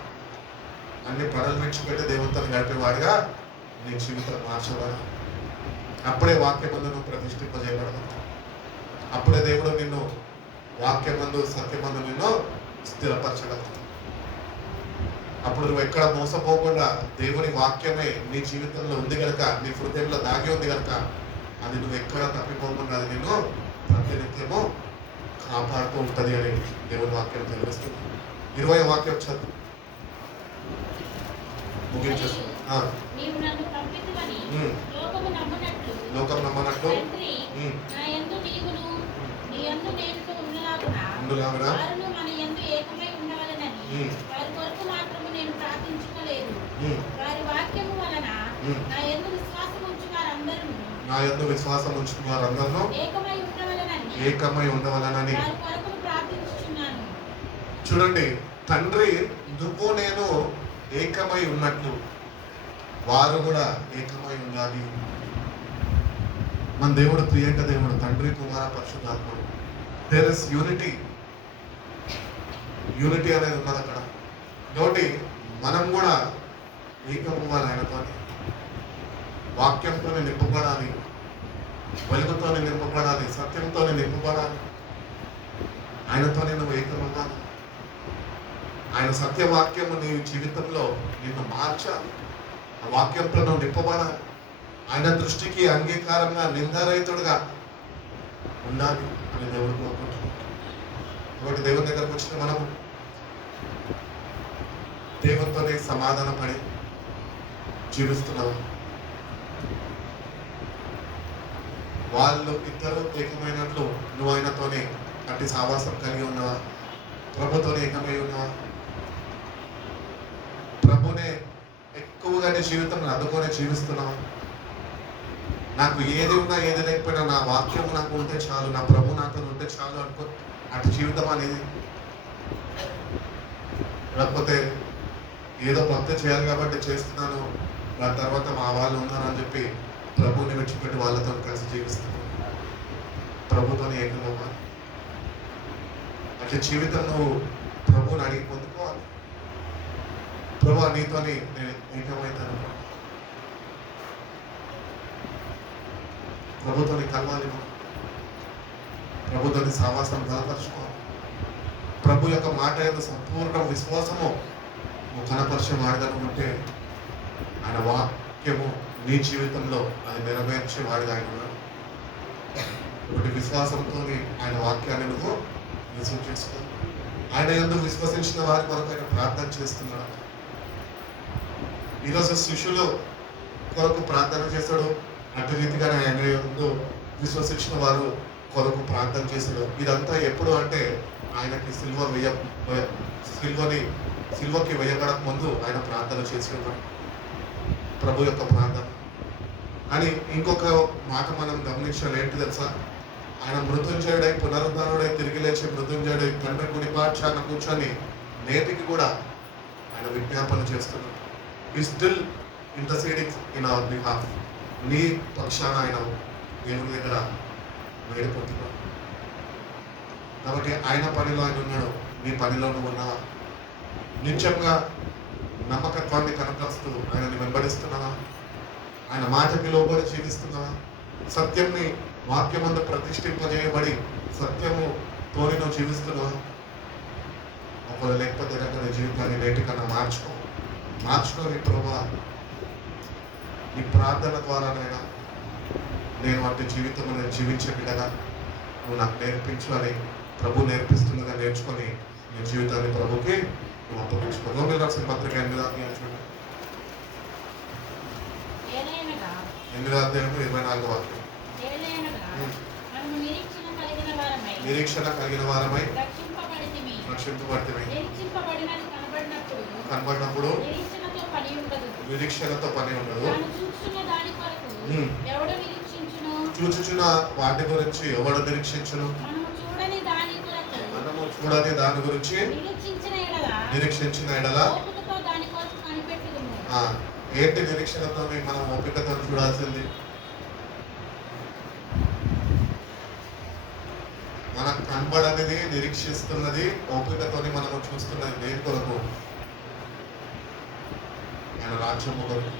అన్ని పనులు విడిచిపెట్టి దేవునితో గడిపేవాడిగా నీ జీవితం మార్చబడాలి. అప్పుడే వాక్యమందు నువ్వు ప్రతిష్ఠింపజేయబడతావు. అప్పుడే దేవుడు నిన్ను వాక్యమందు సత్యమందు నిన్ను స్థిరపరచగలరు. అప్పుడు నువ్వు ఎక్కడ మోసపోకుండా దేవుని వాక్యమే నీ జీవితంలో ఉంది కనుక, నీ హృదయంలో దాగి ఉంది కనుక, అది నువ్వు ఎక్కడ తప్పిపోకుండా అది నిన్ను ప్రతినిత్యము కాపాడుతూ ఉంటుంది అని దేవుని వాక్యం తెలియజేస్తుంది. 20వ వాక్యం చదువు ముగించేస్తుంది. నీవు నన్ను పంపితివని లోకం నమ్మనట్లు నా యందు నీవును నీ యందు నేనుతో ఉండులాగున వారును మన యందు ఏకమై ఉండవలెనని వారి కొరకు మాత్రము నేను ప్రార్థించుకోలేదు. వారి వాక్యము వలన నా యందు విశ్వాసం ఉంచు వారందరూ ఏకమై ఉండవలెనని వారి కొరకు ప్రార్థించుచున్నాను. చూడండి, తండ్రి నువ్వు నేను ఏకమై ఉన్నట్లు వారు కూడా ఏకమై ఉండాలి. మన దేవుడు త్రియేక దేవుడు, తండ్రి కుమార పరిశుద్ధాత్ముడు. దేర్ ఇస్ యూనిటీ అనేది ఉన్నది అక్కడ. కాబట్టి మనం కూడా ఏకమవ్వాలి. ఆయనతో వాక్యంతో నింపబడాలి, వెలుగుతో నింపబడాలి, సత్యంతో నింపబడాలి. ఆయనతో నువ్వు ఏకమవ్వాలి. ఆయన సత్యవాక్యము నీ జీవితంలో నిన్ను మార్చాలి. ఆ వాక్యంతో నువ్వు నింపబడాలి. ఆయన దృష్టికి అంగీకారంగా నిందారహితుడుగా ఉండాలి అని దేవుడు కోరుకుంటున్నాడు. కాబట్టి దేవుని దగ్గరకు వచ్చిన మనము దేవునితోనే సమాధాన పడి జీవిస్తున్నాము. వాళ్ళు ఇద్దరు ఏకమైనట్లు నువ్వు ఆయనతోనే అట్టి సావాసం కలిగి ఉన్నావా? ప్రభుతోనే ఏకమై ఉన్నావా? ప్రభునే ఎక్కువగా నీ జీవితం అందుకోనే జీవిస్తున్నావా? నాకు ఏది ఉన్నా ఏది లేకపోయినా నా వాక్యం నాకు ఉంటే చాలు, నా ప్రభు నాతో ఉంటే చాలు అనుకో అటు జీవితం అనేది. లేకపోతే ఏదో భక్తి చేయాలి కాబట్టి చేస్తున్నాను, దాని తర్వాత మా వాళ్ళు ఉన్నారని చెప్పి ప్రభుని విడిచిపెట్టి వాళ్ళతో కలిసి జీవిస్తున్నాను. ప్రభుతో ఏకమవ్వాలి. అట్లా జీవితం నువ్వు ప్రభుని అడిగి పొందుకోవాలి. ప్రభు నీతోని నేను ఏకమవుతాను, ప్రభుత్వాన్ని కలవాలి, ప్రభుత్వాన్ని సావాసం బలపరచుకోవాలి. ప్రభు యొక్క మాట యొక్క సంపూర్ణ విశ్వాసము నువ్వు కనపరిచే వాడిదను ఉంటే ఆయన వాక్యము నీ జీవితంలో అది నెరవేర్చే వాడిగా ఆయన ఉన్నాడు. ఒకటి విశ్వాసంతో ఆయన వాక్యాన్ని నువ్వు రుజువు చేసుకో. ఆయన ఎందుకు విశ్వసించిన వారి కొరకు ఆయన ప్రార్థన చేస్తున్నాడు. ఈరోజు శిష్యులు కొరకు ప్రార్థన చేశాడు, అటు రీతిగా ఆయన ఎందు విశ్వసించిన వారు కొరకు ప్రార్థన చేశాడు. ఇదంతా ఎప్పుడు అంటే ఆయనకి సిల్వకి వేయబడక ముందు ఆయన ప్రార్థన చేసి ఉన్నాడు, ప్రభు యొక్క ప్రార్థన. అని ఇంకొక మాట మనం గమనించాలి. ఏంటి తెలుసా? ఆయన మృత్యుంజయుడై పునరుద్ధానుడై తిరిగి లేచి మృత్యుంజయుడై తండ్రి కుడి పార్శ్వాన కూర్చొని నేటికి కూడా ఆయన విజ్ఞాపన చేస్తున్నాడు. ఈ still interceding in our behalf. నీ పక్షాన ఆయన దేవుని దగ్గర వేడుకుంటున్నాడు. కాబట్టి ఆయన పనిలో ఆయన ఉన్నాడు, నీ పనిలో నువ్వు ఉన్నావా? నిత్యంగా నమ్మకత్వాన్ని కనపరుస్తూ ఆయనని వెంబడిస్తున్నావా? ఆయన మాటకి లోబడి జీవిస్తున్నావా? సత్యంని వాక్యమందు ప్రతిష్ఠింపజేయబడి సత్యముతోని నువ్వు జీవిస్తున్నావా? ఒకవేళ లేకపోతే కనుక నీ జీవితాన్ని నేటికన్నా మార్చుకోని ప్రభా, నీ ప్రార్థన ద్వారానైనా నేను వాటి జీవితం నేను జీవించే బిడ్డగా నువ్వు నాకు నేర్పించు అని ప్రభు నేర్పిస్తుండగా నేర్చుకొని నీ జీవితాన్ని ప్రభుకి నువ్వు అప్పగించుకో. రోమిల రాసిన పత్రిక 8వ అధ్యాయం చూడండి. 8వ అధ్యాయం 24వ వాక్యం. నిరీక్షణ కలిగిన వారమై రక్షింపబడితిమి. కనబడినప్పుడు నిరీక్షణతో పని ఉండదు. చూచుచున్న వాటి గురించి ఎవడు నిరీక్షించును? మనము చూడని దాని గురించి నిరీక్షించిన ఎడల ఏంటి నిరీక్షణతో మనం ఓపికతో చూడాల్సింది? మనకు కనబడనిది నిరీక్షిస్తున్నది ఓపికతోని మనము చూస్తున్నది దేని కొరకు? ఆయన రాజ్యము కొరకు.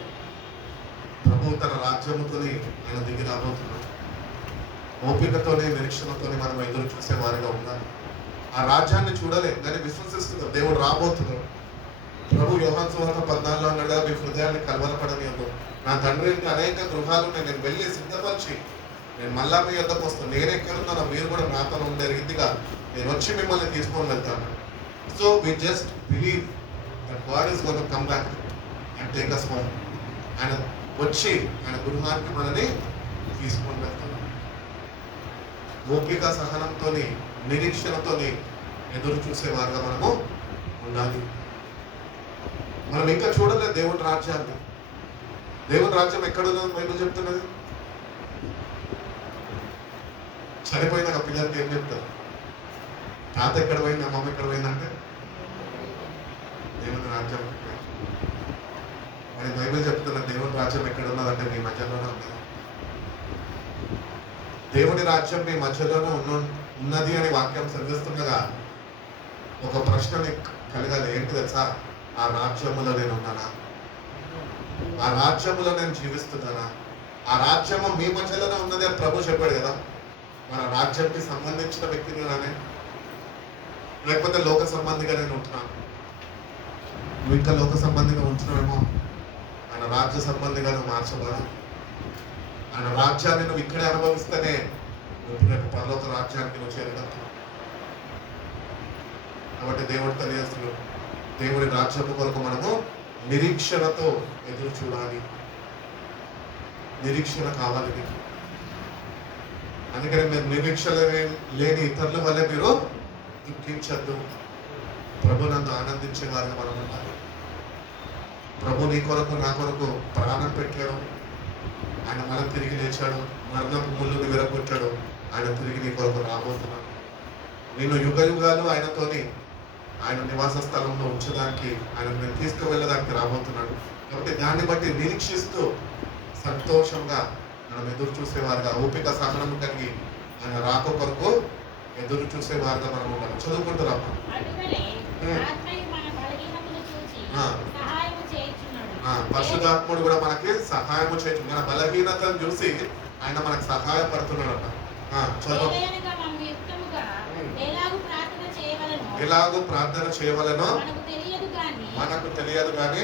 ప్రభు తన రాజ్యముతోని ఆయన దిగి రాబోతున్నాడు. ఓపికతోనే నిరీక్షణతోనే మనం ఎదురు చూసే వారిగా ఉండాలి. ఆ రాజ్యాన్ని చూడలే కానీ విశ్వసిస్తున్నాం, దేవుడు రాబోతున్నాడు. ప్రభు యోహాను సువార్త 14లో అన్నాడు కదా, మీ హృదయాన్ని కలవరపడనివ్వదు, నా తండ్రి ఇంటి అనేక గృహాలు నేను వెళ్ళి సిద్ధపరిచి నేను మళ్ళా మీ యొద్దకు వస్తాను, నేను ఎక్కడున్నానో మీరు కూడా నాతో ఉండే రీతిగా నేను వచ్చి మిమ్మల్ని తీసుకొని వెళ్తాను. So we just believe that God is going to come back and take us home. ఆయన వచ్చి ఆయన గృహానికి మనని తీసుకొని వెళ్తాను. ఓపిక సహనంతో నిరీక్షణతో ఎదురు చూసేవారుగా మనము ఉండాలి. మనం ఇంకా చూడలేదు దేవుని రాజ్యాన్ని. దేవుని రాజ్యం ఎక్కడుందని బైబిల్ చెప్తున్నది? చనిపోయినాక పిల్లలకి ఏం చెప్తారు? తాత ఎక్కడ పోయింది, అమ్మమ్మ ఎక్కడ పోయిందంటే దేవుని రాజ్యం. అని బైబిల్ చెప్తున్న దేవుని రాజ్యం ఎక్కడ ఉన్నదంటే మీ మధ్యలోనే ఉన్నది. దేవుని రాజ్యం మీ మధ్యలోనే ఉన్నది అని వాక్యం చదివిస్తుండగా ఒక ప్రశ్న కలగాలి. ఏంటి తెలుసా? ఆ రాజ్యములో నేను ఉన్నానా? ఆ రాజ్యములో నేను జీవిస్తున్నానా? ఆ రాజ్యము మీ మధ్యలోనే ఉన్నది అని ప్రభు చెప్పాడు కదా. మన రాజ్యానికి సంబంధించిన వ్యక్తిని నానే, లేకపోతే లోక సంబంధిగా నేను ఉంటున్నాను? నువ్వు ఇంకా లోక సంబంధిగా ఉంటున్నావేమో. ఆయన రాజ్య సంబంధిగా నువ్వు మార్చబడాలి. ఆయన రాజ్యాన్ని నువ్వు ఇక్కడే అనుభవిస్తేనే నువ్వు పరలోక రాజ్యానికి నువ్వు చేరగలవు. కాబట్టి దేవుడు తెలియజేస్తున్నాడు, దేవుడి రాజ్యము కొరకు మనము నిరీక్షణతో ఎదురు చూడాలి. నిరీక్షణ కావాలి మీకు. అందుకని మీరు నిరీక్షణ లేని ఇతరుల వల్లే మీరు దుఃఖించద్దు. ప్రభు నన్ను ఆనందించే వారిని మనం ఉండాలి. ప్రభు నీ కొరకు నా కొరకు ప్రాణం పెట్టాడు. ఆయన మనం తిరిగి లేచాడు. మరణపు ముళ్ళుని విరగొట్టాడు. ఆయన తిరిగి నీ కొరకు రాబోతున్నాడు. నేను యుగ యుగాలు ఆయనతోని ఆయన నివాస స్థలంలో ఉంచడానికి, ఆయన నేను తీసుకువెళ్ళడానికి రాబోతున్నాడు. కాబట్టి దాన్ని బట్టి నిరీక్షిస్తూ సంతోషంగా మనం ఎదురు చూసేవారుగా, ఓపిక సహనం కలిగి ఆయన రాక కొరకు ఎదురు చూసేవారుగా మనం ఉండాలి. చదువుకుంటున్నాం. పరిశుద్ధాత్ముడు కూడా మనకి సహాయము చేయొచ్చు. మన బలహీనతను చూసి ఆయన మనకు సహాయపడుతున్నాడు అన్న. చదువు. ఎలాగూ ప్రార్థన చేయవలనో మనకు తెలియదు కానీ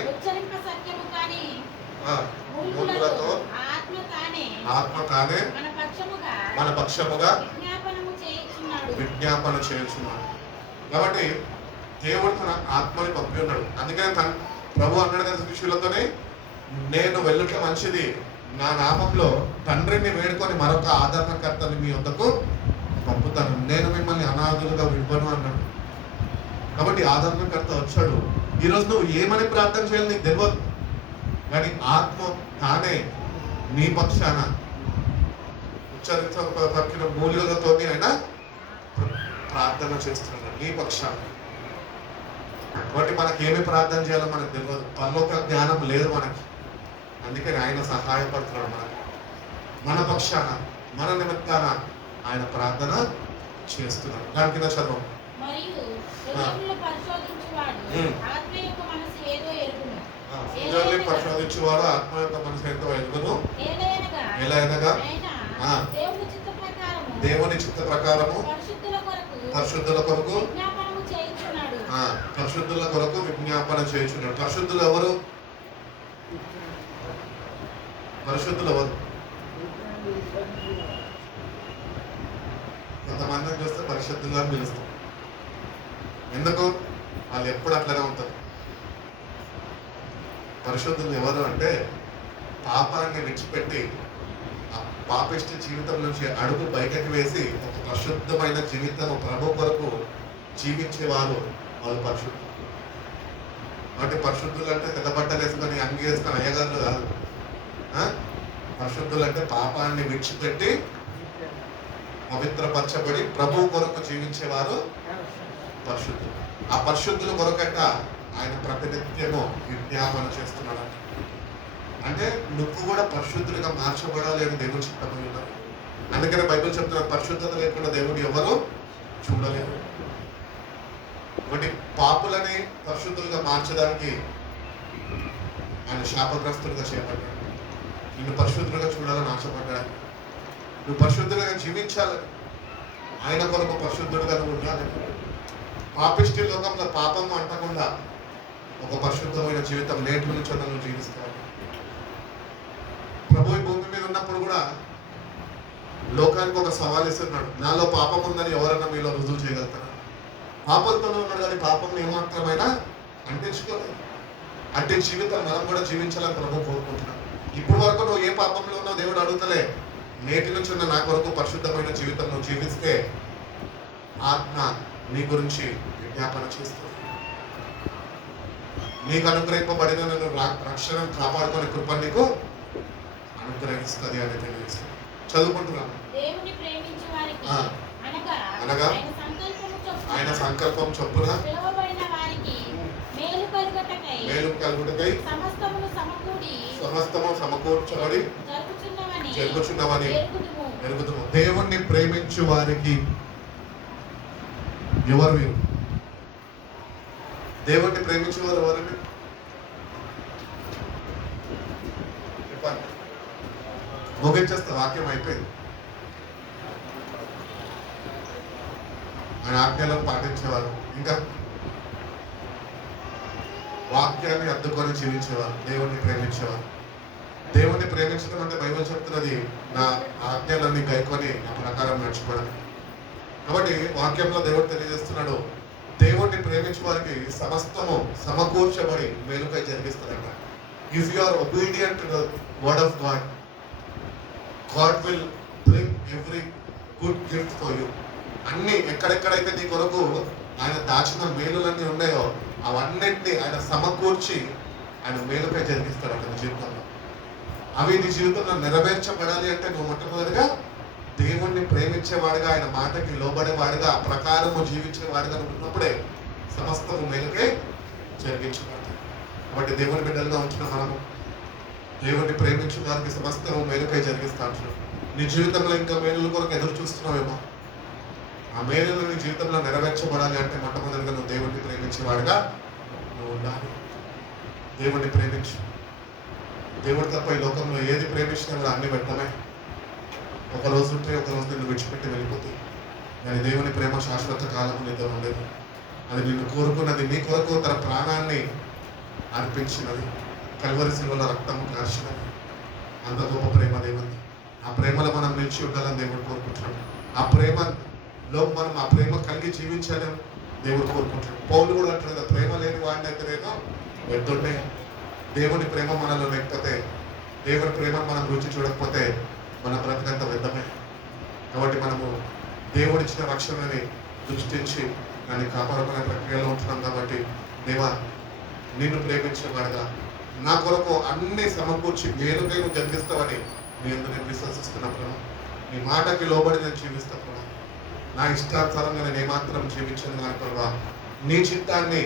మూర్ఖులతో ఆత్మ తానే మన పక్షముగా విజ్ఞాపన చేయుచున్నాడు. కాబట్టి దేవుడు తన ఆత్మని పంపి ఉన్నాడు. అందుకని తన ప్రభు అన్నాడు కదా శిష్యులతోనే, నేను వెళ్ళుట మంచిది, నా నామంలో తండ్రిని వేడుకొని మరొక ఆదరణకర్తని మీ వద్దకు పంపుతాను, నేను మిమ్మల్ని అనాథులుగా విడిపను అన్నాడు. కాబట్టి ఆదరణకర్త వచ్చాడు. ఈరోజు నువ్వు ఏమని ప్రార్థన చేయాలి నీకు తెలియదు, కానీ ఆత్మ తానే నీ పక్షాన ఉచ్చరించబడిన మూలులతో ఆయన ప్రార్థన చేస్తున్నాడు నీ పక్షాన. కాబట్టి మనకి ఏమి ప్రార్థన చేయాలో మనకు తెలియదు, పరలోక జ్ఞానం లేదు మనకి. అందుకని ఆయన సహాయపడుతున్నాడు మనకి, మన పక్షాన మన నిమిత్తాన ఆయన ప్రార్థన చేస్తున్నాడు. దాని కింద చదవం. పరిశోధించేవాడు ఆత్మ యొక్క మనసు ఎంతో ఎరుగును. ఎలాగనగా దేవుని చిత్త ప్రకారము పరిశుద్ధుల కొరకు పరిశుద్ధుల కొరకు విజ్ఞాపన చేయుచున్నాడు. పరిశుద్ధులు ఎవరు? పరిశుద్ధులు ఎవరు? కొంతమందిని చూస్తే పరిశుద్ధులుగా పిలుస్తాం. ఎందుకు? వాళ్ళు ఎప్పుడు అట్లనే ఉంటారు. పరిశుద్ధులు ఎవరు అంటే పాపాన్ని విడిచిపెట్టి ఆ పాపిష్టి జీవితం నుంచి అడుగు బయటకు వేసి ఒక పరిశుద్ధమైన జీవితం ప్రభు కొరకు జీవించేవారు వాళ్ళు పరిశుద్ధులు. కాబట్టి పరిశుద్ధులు అంటే తెల్ల బట్టలు వేసుకొని అంగి వేసుకొని అయ్యగారు కాదు. పరిశుద్ధులు అంటే పాపాన్ని విడిచిపెట్టి పవిత్రపరచబడి ప్రభు కొరకు జీవించేవారు పరిశుద్ధులు. ఆ పరిశుద్ధుల కొరకట ఆయన ప్రతినిత్యము విజ్ఞాపన చేస్తున్నాడు. అంటే నువ్వు కూడా పరిశుద్ధులుగా మార్చబడాలి అని దేవుడు చిత్తమై ఉన్నారు. అందుకనే బైబిల్ చెప్తున్న పరిశుద్ధత లేకుండా దేవుడు ఎవరు చూడలేరు. ఒకటి పాపులని పరిశుద్ధులుగా మార్చడానికి ఆయన శాపగ్రస్తులుగా చేపట్టాడు. నిన్ను పరిశుద్ధులుగా చూడాలని ఆశపడ్డాడు. నువ్వు పరిశుద్ధులుగా జీవించాలని, ఆయన కొరకు పరిశుద్ధుడుగా నువ్వు ఉండాలని, పాపిష్టి లోకంలో పాపం అంటకుండా ఒక పరిశుద్ధమైన జీవితం నేటి నుంచి నువ్వు జీవిస్తావు. ప్రభు ఈ భూమి మీద ఉన్నప్పుడు కూడా లోకానికి ఒక సవాల్ ఇస్తున్నాడు, నాలో పాపం ఉందని ఎవరన్నా మీలో రుజువు చేయగలుగుతారా? పాపంతోనే ఉన్నాడు కానీ పాపం ఏమాత్రమైనా అంటించుకోలేదు. అంటే జీవితం మనం కూడా జీవించాలని ప్రభు కోరుకుంటున్నాడు. ఇప్పుడు వరకు నువ్వు ఏ పాపంలో ఉన్నావు దేవుడు అడుగుతలే. నేటి నుంచి ఉన్న నా కొరకు పరిశుద్ధమైన జీవితం నువ్వు జీవిస్తే ఆత్మ నీ గురించి విజ్ఞాపన చేస్తుంది. నీకు అనుగ్రహింపబడిన నన్ను రక్షణ కాపాడుకునే కృప నీకు అనుగ్రహిస్తుంది అని తెలియజేస్తుంది. చదువుకుంటున్నాను. దేవుని ప్రేమించే వారికి అనగా ఆయన సంకల్పం చొప్పున పిలువబడిన వారికి మేలు కలుగుటకై సమస్తము సమకూర్చబడి జరుగుచున్నవని ఎరుగుదుము. దేవుణ్ణి ప్రేమించు వారికి ఎవరు మీరు? దేవుణ్ణి ప్రేమించేవారు ఎవరండి? చెప్పండి. ముగించేస్తా, వాక్యం అయిపోయింది. ఆయన ఆజ్ఞలను పాటించేవారు, ఇంకా వాక్యాన్ని అద్దుకొని జీవించేవారు, దేవుణ్ణి ప్రేమించేవారు. దేవుణ్ణి ప్రేమించడం అంటే బైబిల్ చెప్తున్నది నా ఆజ్ఞలన్నీ గైకొని నా ప్రకారం నడుచుకోవడం. కాబట్టి వాక్యంలో దేవుడు తెలియజేస్తున్నాడు, దేవుణ్ణి ప్రేమించే వారికి సమస్తము సమకూర్చబడి మేలుకై జరిగిస్తారంట. If you are obedient to the word of God, God will bring every good gift for you. అన్ని ఎక్కడెక్కడైతే నీ కొరకు ఆయన దాచిన మేలులన్నీ ఉన్నాయో అవన్నిటిని ఆయన సమకూర్చి ఆయన మేలుకై జరిగిస్తాడు నీ జీవితంలో. అవి నీ జీవితంలో నెరవేర్చబడాలి అంటే నువ్వు మొట్టమొదటిగా దేవుణ్ణి ప్రేమించేవాడుగా, ఆయన మాటకి లోబడేవాడుగా, ఆ ప్రకారము జీవించేవాడుగా ఉన్నప్పుడే సమస్తము మేలుకే జరిగించబడతాయి. కాబట్టి దేవుని బిడ్డలుగా ఉంటున్న మనము దేవుణ్ణి ప్రేమించే వారికి సమస్తము మేలుకై జరిగిస్తా ఉంటున్నాం. నీ జీవితంలో ఇంకా మేలుల కొరకు ఎదురు చూస్తున్నావేమో, ఆ మేలులు నీ జీవితంలో నెరవేర్చబడాలి అంటే మొట్టమొదటిగా నువ్వు దేవుణ్ణి ప్రేమించేవాడుగా నువ్వు ఉండాలి. దేవుణ్ణి ప్రేమించు. దేవుడి తప్ప ఈ లోకంలో ఏది ప్రేమించినా కూడా అన్ని వ్యర్థమే. ఒక రోజు ఉంటే ఒక రోజు నిన్ను విడిచిపెట్టి వెళ్ళిపోతుంది. కానీ దేవుని ప్రేమ శాశ్వత కాలం నీతో ఉండేది. అది నిన్ను కోరుకున్నది, నీ కొరకు తన ప్రాణాన్ని అర్పించినది, కల్వరి శిలువలో రక్తము కార్చినది. అంత గొప్ప ప్రేమ దేవుని. ఆ ప్రేమలో మనం నిలిచి ఉండాలని దేవుడు కోరుకుంటున్నాడు. ఆ ప్రేమలో మనం ఆ ప్రేమ కలిగి జీవించాలని దేవుడు కోరుకుంటున్నాడు. పౌలు కూడా అంటున్నాడు, ప్రేమ లేని వాడిని అయితేనేదో వ్యర్థుండే. దేవుని ప్రేమ మనలో లేకపోతే, దేవుని ప్రేమ మనం రుచి చూడకపోతే మన బ్రతికంత వ్యర్థమే. కాబట్టి మనము దేవుడిచ్చిన రక్షణని దృష్టించి దాన్ని కాపాడుకునే ప్రక్రియలో ఉంటున్నాం. కాబట్టి దేవా, నిన్ను ప్రేమించేవాడుగా నా కొరకు అన్ని సమకూర్చి మేలుకై నువ్వు జరిగిస్తావని నేను విశ్వసిస్తున్నప్పుడు నీ మాటకి లోబడి నేను జీవిస్తాను. నా ఇష్టానుసారంగా నేను ఏమాత్రం జీవించను కానీ ప్రభా, నీ చిత్తాన్ని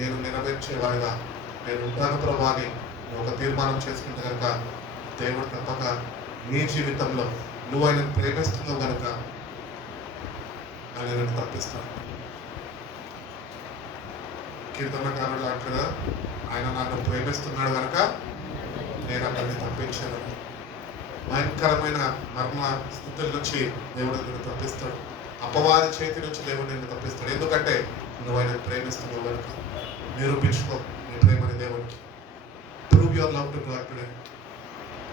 నేను నెరవేర్చేవాడుగా నేను ఉంటాను ప్రభా అని ఒక తీర్మానం చేసుకుంటే కనుక దేవుడు తప్పక నీ జీవితంలో నువ్వు ఆయన ప్రేమిస్తున్నావు కనుక ఆయన నేను తప్పిస్తాను. కీర్తనకారుడు అంటారా, ఆయన నన్ను ప్రేమిస్తున్నాడు కనుక నేను అతన్ని తప్పించాను. భయంకరమైన మర్మ స్థితుల నుంచి దేవుడు నిన్ను తప్పిస్తాడు. అపవాది చేతి నుంచి దేవుడు నిన్ను తప్పిస్తాడు. ఎందుకంటే నువ్వు ఆయన ప్రేమిస్తున్నావు కనుక. నిరూపించుకో నీ ప్రేమని దేవుడికి. Prove your love to God today.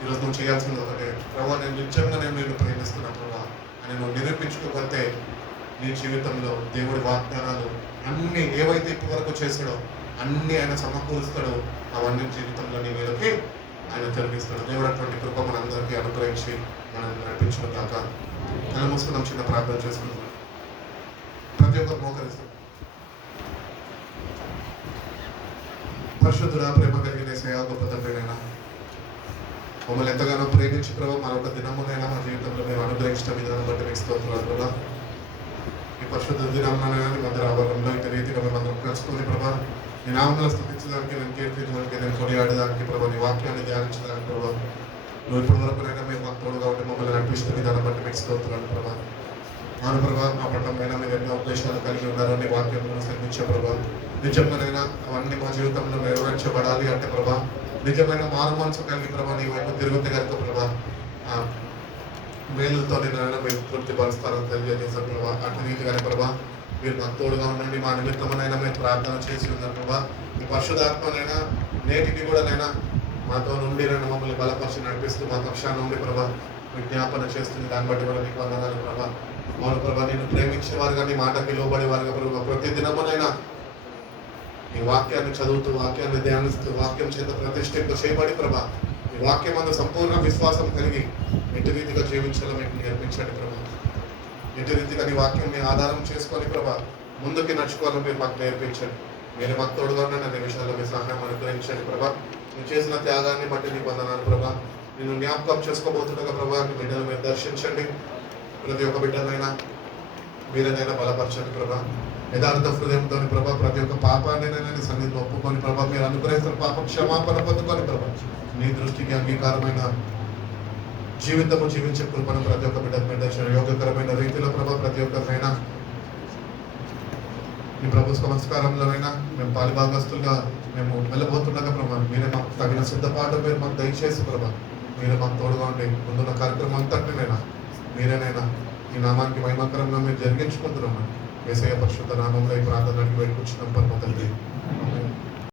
ఈరోజు నువ్వు చేయాల్సింది ఒకటే, ప్రభావ నేను నిజంగా నేను ప్రేమిస్తున్నా ప్రభావ అని నువ్వు నిరూపించుకోకపోతే నీ జీవితంలో దేవుడి వాగ్దానాలు అన్నీ ఏవైతే ఇప్పటి వరకు చేశాడో అన్నీ ఆయన సమకూరుస్తాడో అవన్నీ జీవితంలో నీ మీదకి ఆయన జరిగిస్తాడు. దేవుడు అటువంటి కృప మనందరికీ అనుగ్రహించి మనం నడిపించిన దాకా మనం మూసుకున్నాం. చిన్న ప్రార్థన చేసుకుంటున్నాం. ప్రతి ఒక్కరు మోకరిస్తాం. పరిశుద్ధుడా, ప్రేమ కలిగిన సేవ గొప్ప తండ్రినైనా మమ్మల్ని ఎంతగానో ప్రేమించి ప్రభావ మరొక దినమునైనా మా జీవితంలో మేము అనుగ్రహించిన విధానం బట్టి మీకు స్తోత్రాలు ప్రభా. ఈ పరిశుద్ధ దినమునైనా మందిర ఆవరణలో ఇంత రీతిగా మేమందరం కలుసుకుని ప్రభా నీ నామములను స్తుతించడానికి, నేను కీర్తించడానికి, నేను కొనియాడడానికి ప్రభావ, నీ వాక్యాన్ని ధ్యానించడానికి ప్రభావ నువ్వు ఇప్పటి వరకునైనా మేము మాకు తోడుగా ఉంటే మమ్మల్ని నడిపిస్తున్న విధానం బట్టి మీకు స్తోత్రాలు ప్రభా. మాను ప్రభావ మా పట్టణమైనా మీరు ఎన్నో ఉద్దేశాలు కలిగి ఉన్నారో నీ వాక్యంలో శ్రమించే ప్రభావ. నిజంగానైనా అవన్నీ మా జీవితంలో నెరవేర్చబడాలి అంటే ప్రభా, నిజమైన మారు మనసు కలిగి ప్రభా నీ వైపు తిరుగుతే కనుక ప్రభా మేలుతో నేను మేము తృప్తిపరుస్తారని తెలియజేశారు ప్రభా. అటు రీతిగానే ప్రభా మీరు మాకు తోడుగా ఉండండి. మా నిమిత్తమునైనా మేము ప్రార్థన చేసి ఉన్నారు ప్రభా. ఈ పరిశుధాత్మనైనా నేటికి కూడా నైనా మాతో నుండి నన్ను మమ్మల్ని బలపరిచి నడిపిస్తూ మా పక్షాన నుండి ప్రభా విజ్ఞాపన చేస్తుంది. దాన్ని బట్టి కూడా నీకు వందనాలు ప్రభా. అవును ప్రభా, నేను ప్రేమించే వారుగా నీ మాటకి లోబడే వారుగా ప్రభా ప్రతి దినమునైనా ఈ వాక్యాన్ని చదువుతూ వాక్యాన్ని ధ్యానిస్తూ వాక్యం చేత ప్రతిష్ఠింప చేయబడి ప్రభా ఈ వాక్యం అందు సంపూర్ణ విశ్వాసం కలిగి ఎటు రీతిగా జీవించాలో మీకు నేర్పించండి ప్రభా. ఎటు రీతిగా నీ వాక్యం ఆధారం చేసుకొని ప్రభా ముందుకి నడుచుకోవాలని మీరు మాకు నేర్పించండి. మీరు మాకు తోడుగా ఉండండి. అనే విషయాల్లో మీ సహాయం అనుగ్రహించండి ప్రభా. నువ్వు చేసిన త్యాగాన్ని బట్టి నీకు వందనాలు ప్రభా. నేను జ్ఞాపకం చేసుకోబోతుండగా ప్రభా నీ బిడ్డలు మీరు దర్శించండి. ప్రతి ఒక్క బిడ్డనైనా మీరేనైనా బలపరచండి ప్రభా. యథార్థ హృదయంతో ప్రభా ప్రతి ఒక్క పాపాన్ని నేను సన్నిధిలో ఒప్పుకొని ప్రభా మీరు అనుగ్రహిస్తున్న పాప క్షమాపణ పొందుకొని ప్రభా నీ దృష్టికి అంగీకారమైన జీవితము జీవించే కృపను ప్రతి ఒక్క బిడ్డ యోగ్యకరమైన రీతిలో ప్రభా ప్రతి ఒక్కరినైనా ఈ ప్రభు సంస్కారంలోనైనా మేము పాలిభాగస్తులుగా మేము వెళ్ళబోతుండగా ప్రభా మీరే మాకు తగిన సిద్ధపాటు మీరు మాకు దయచేసి ప్రభా మీరే మాకు తోడుగా ఉండి ముందున్న కార్యక్రమం అంతటినైనా మీరేనైనా ఈ నామానికి మహిమకరంగా మీరు జరిగించుకుంటున్నాము. యేసయ్య పరిశుద్ధ నామంలో ఈ ప్రార్థనకి వేడుకొచ్చిన పరమ తండ్రి.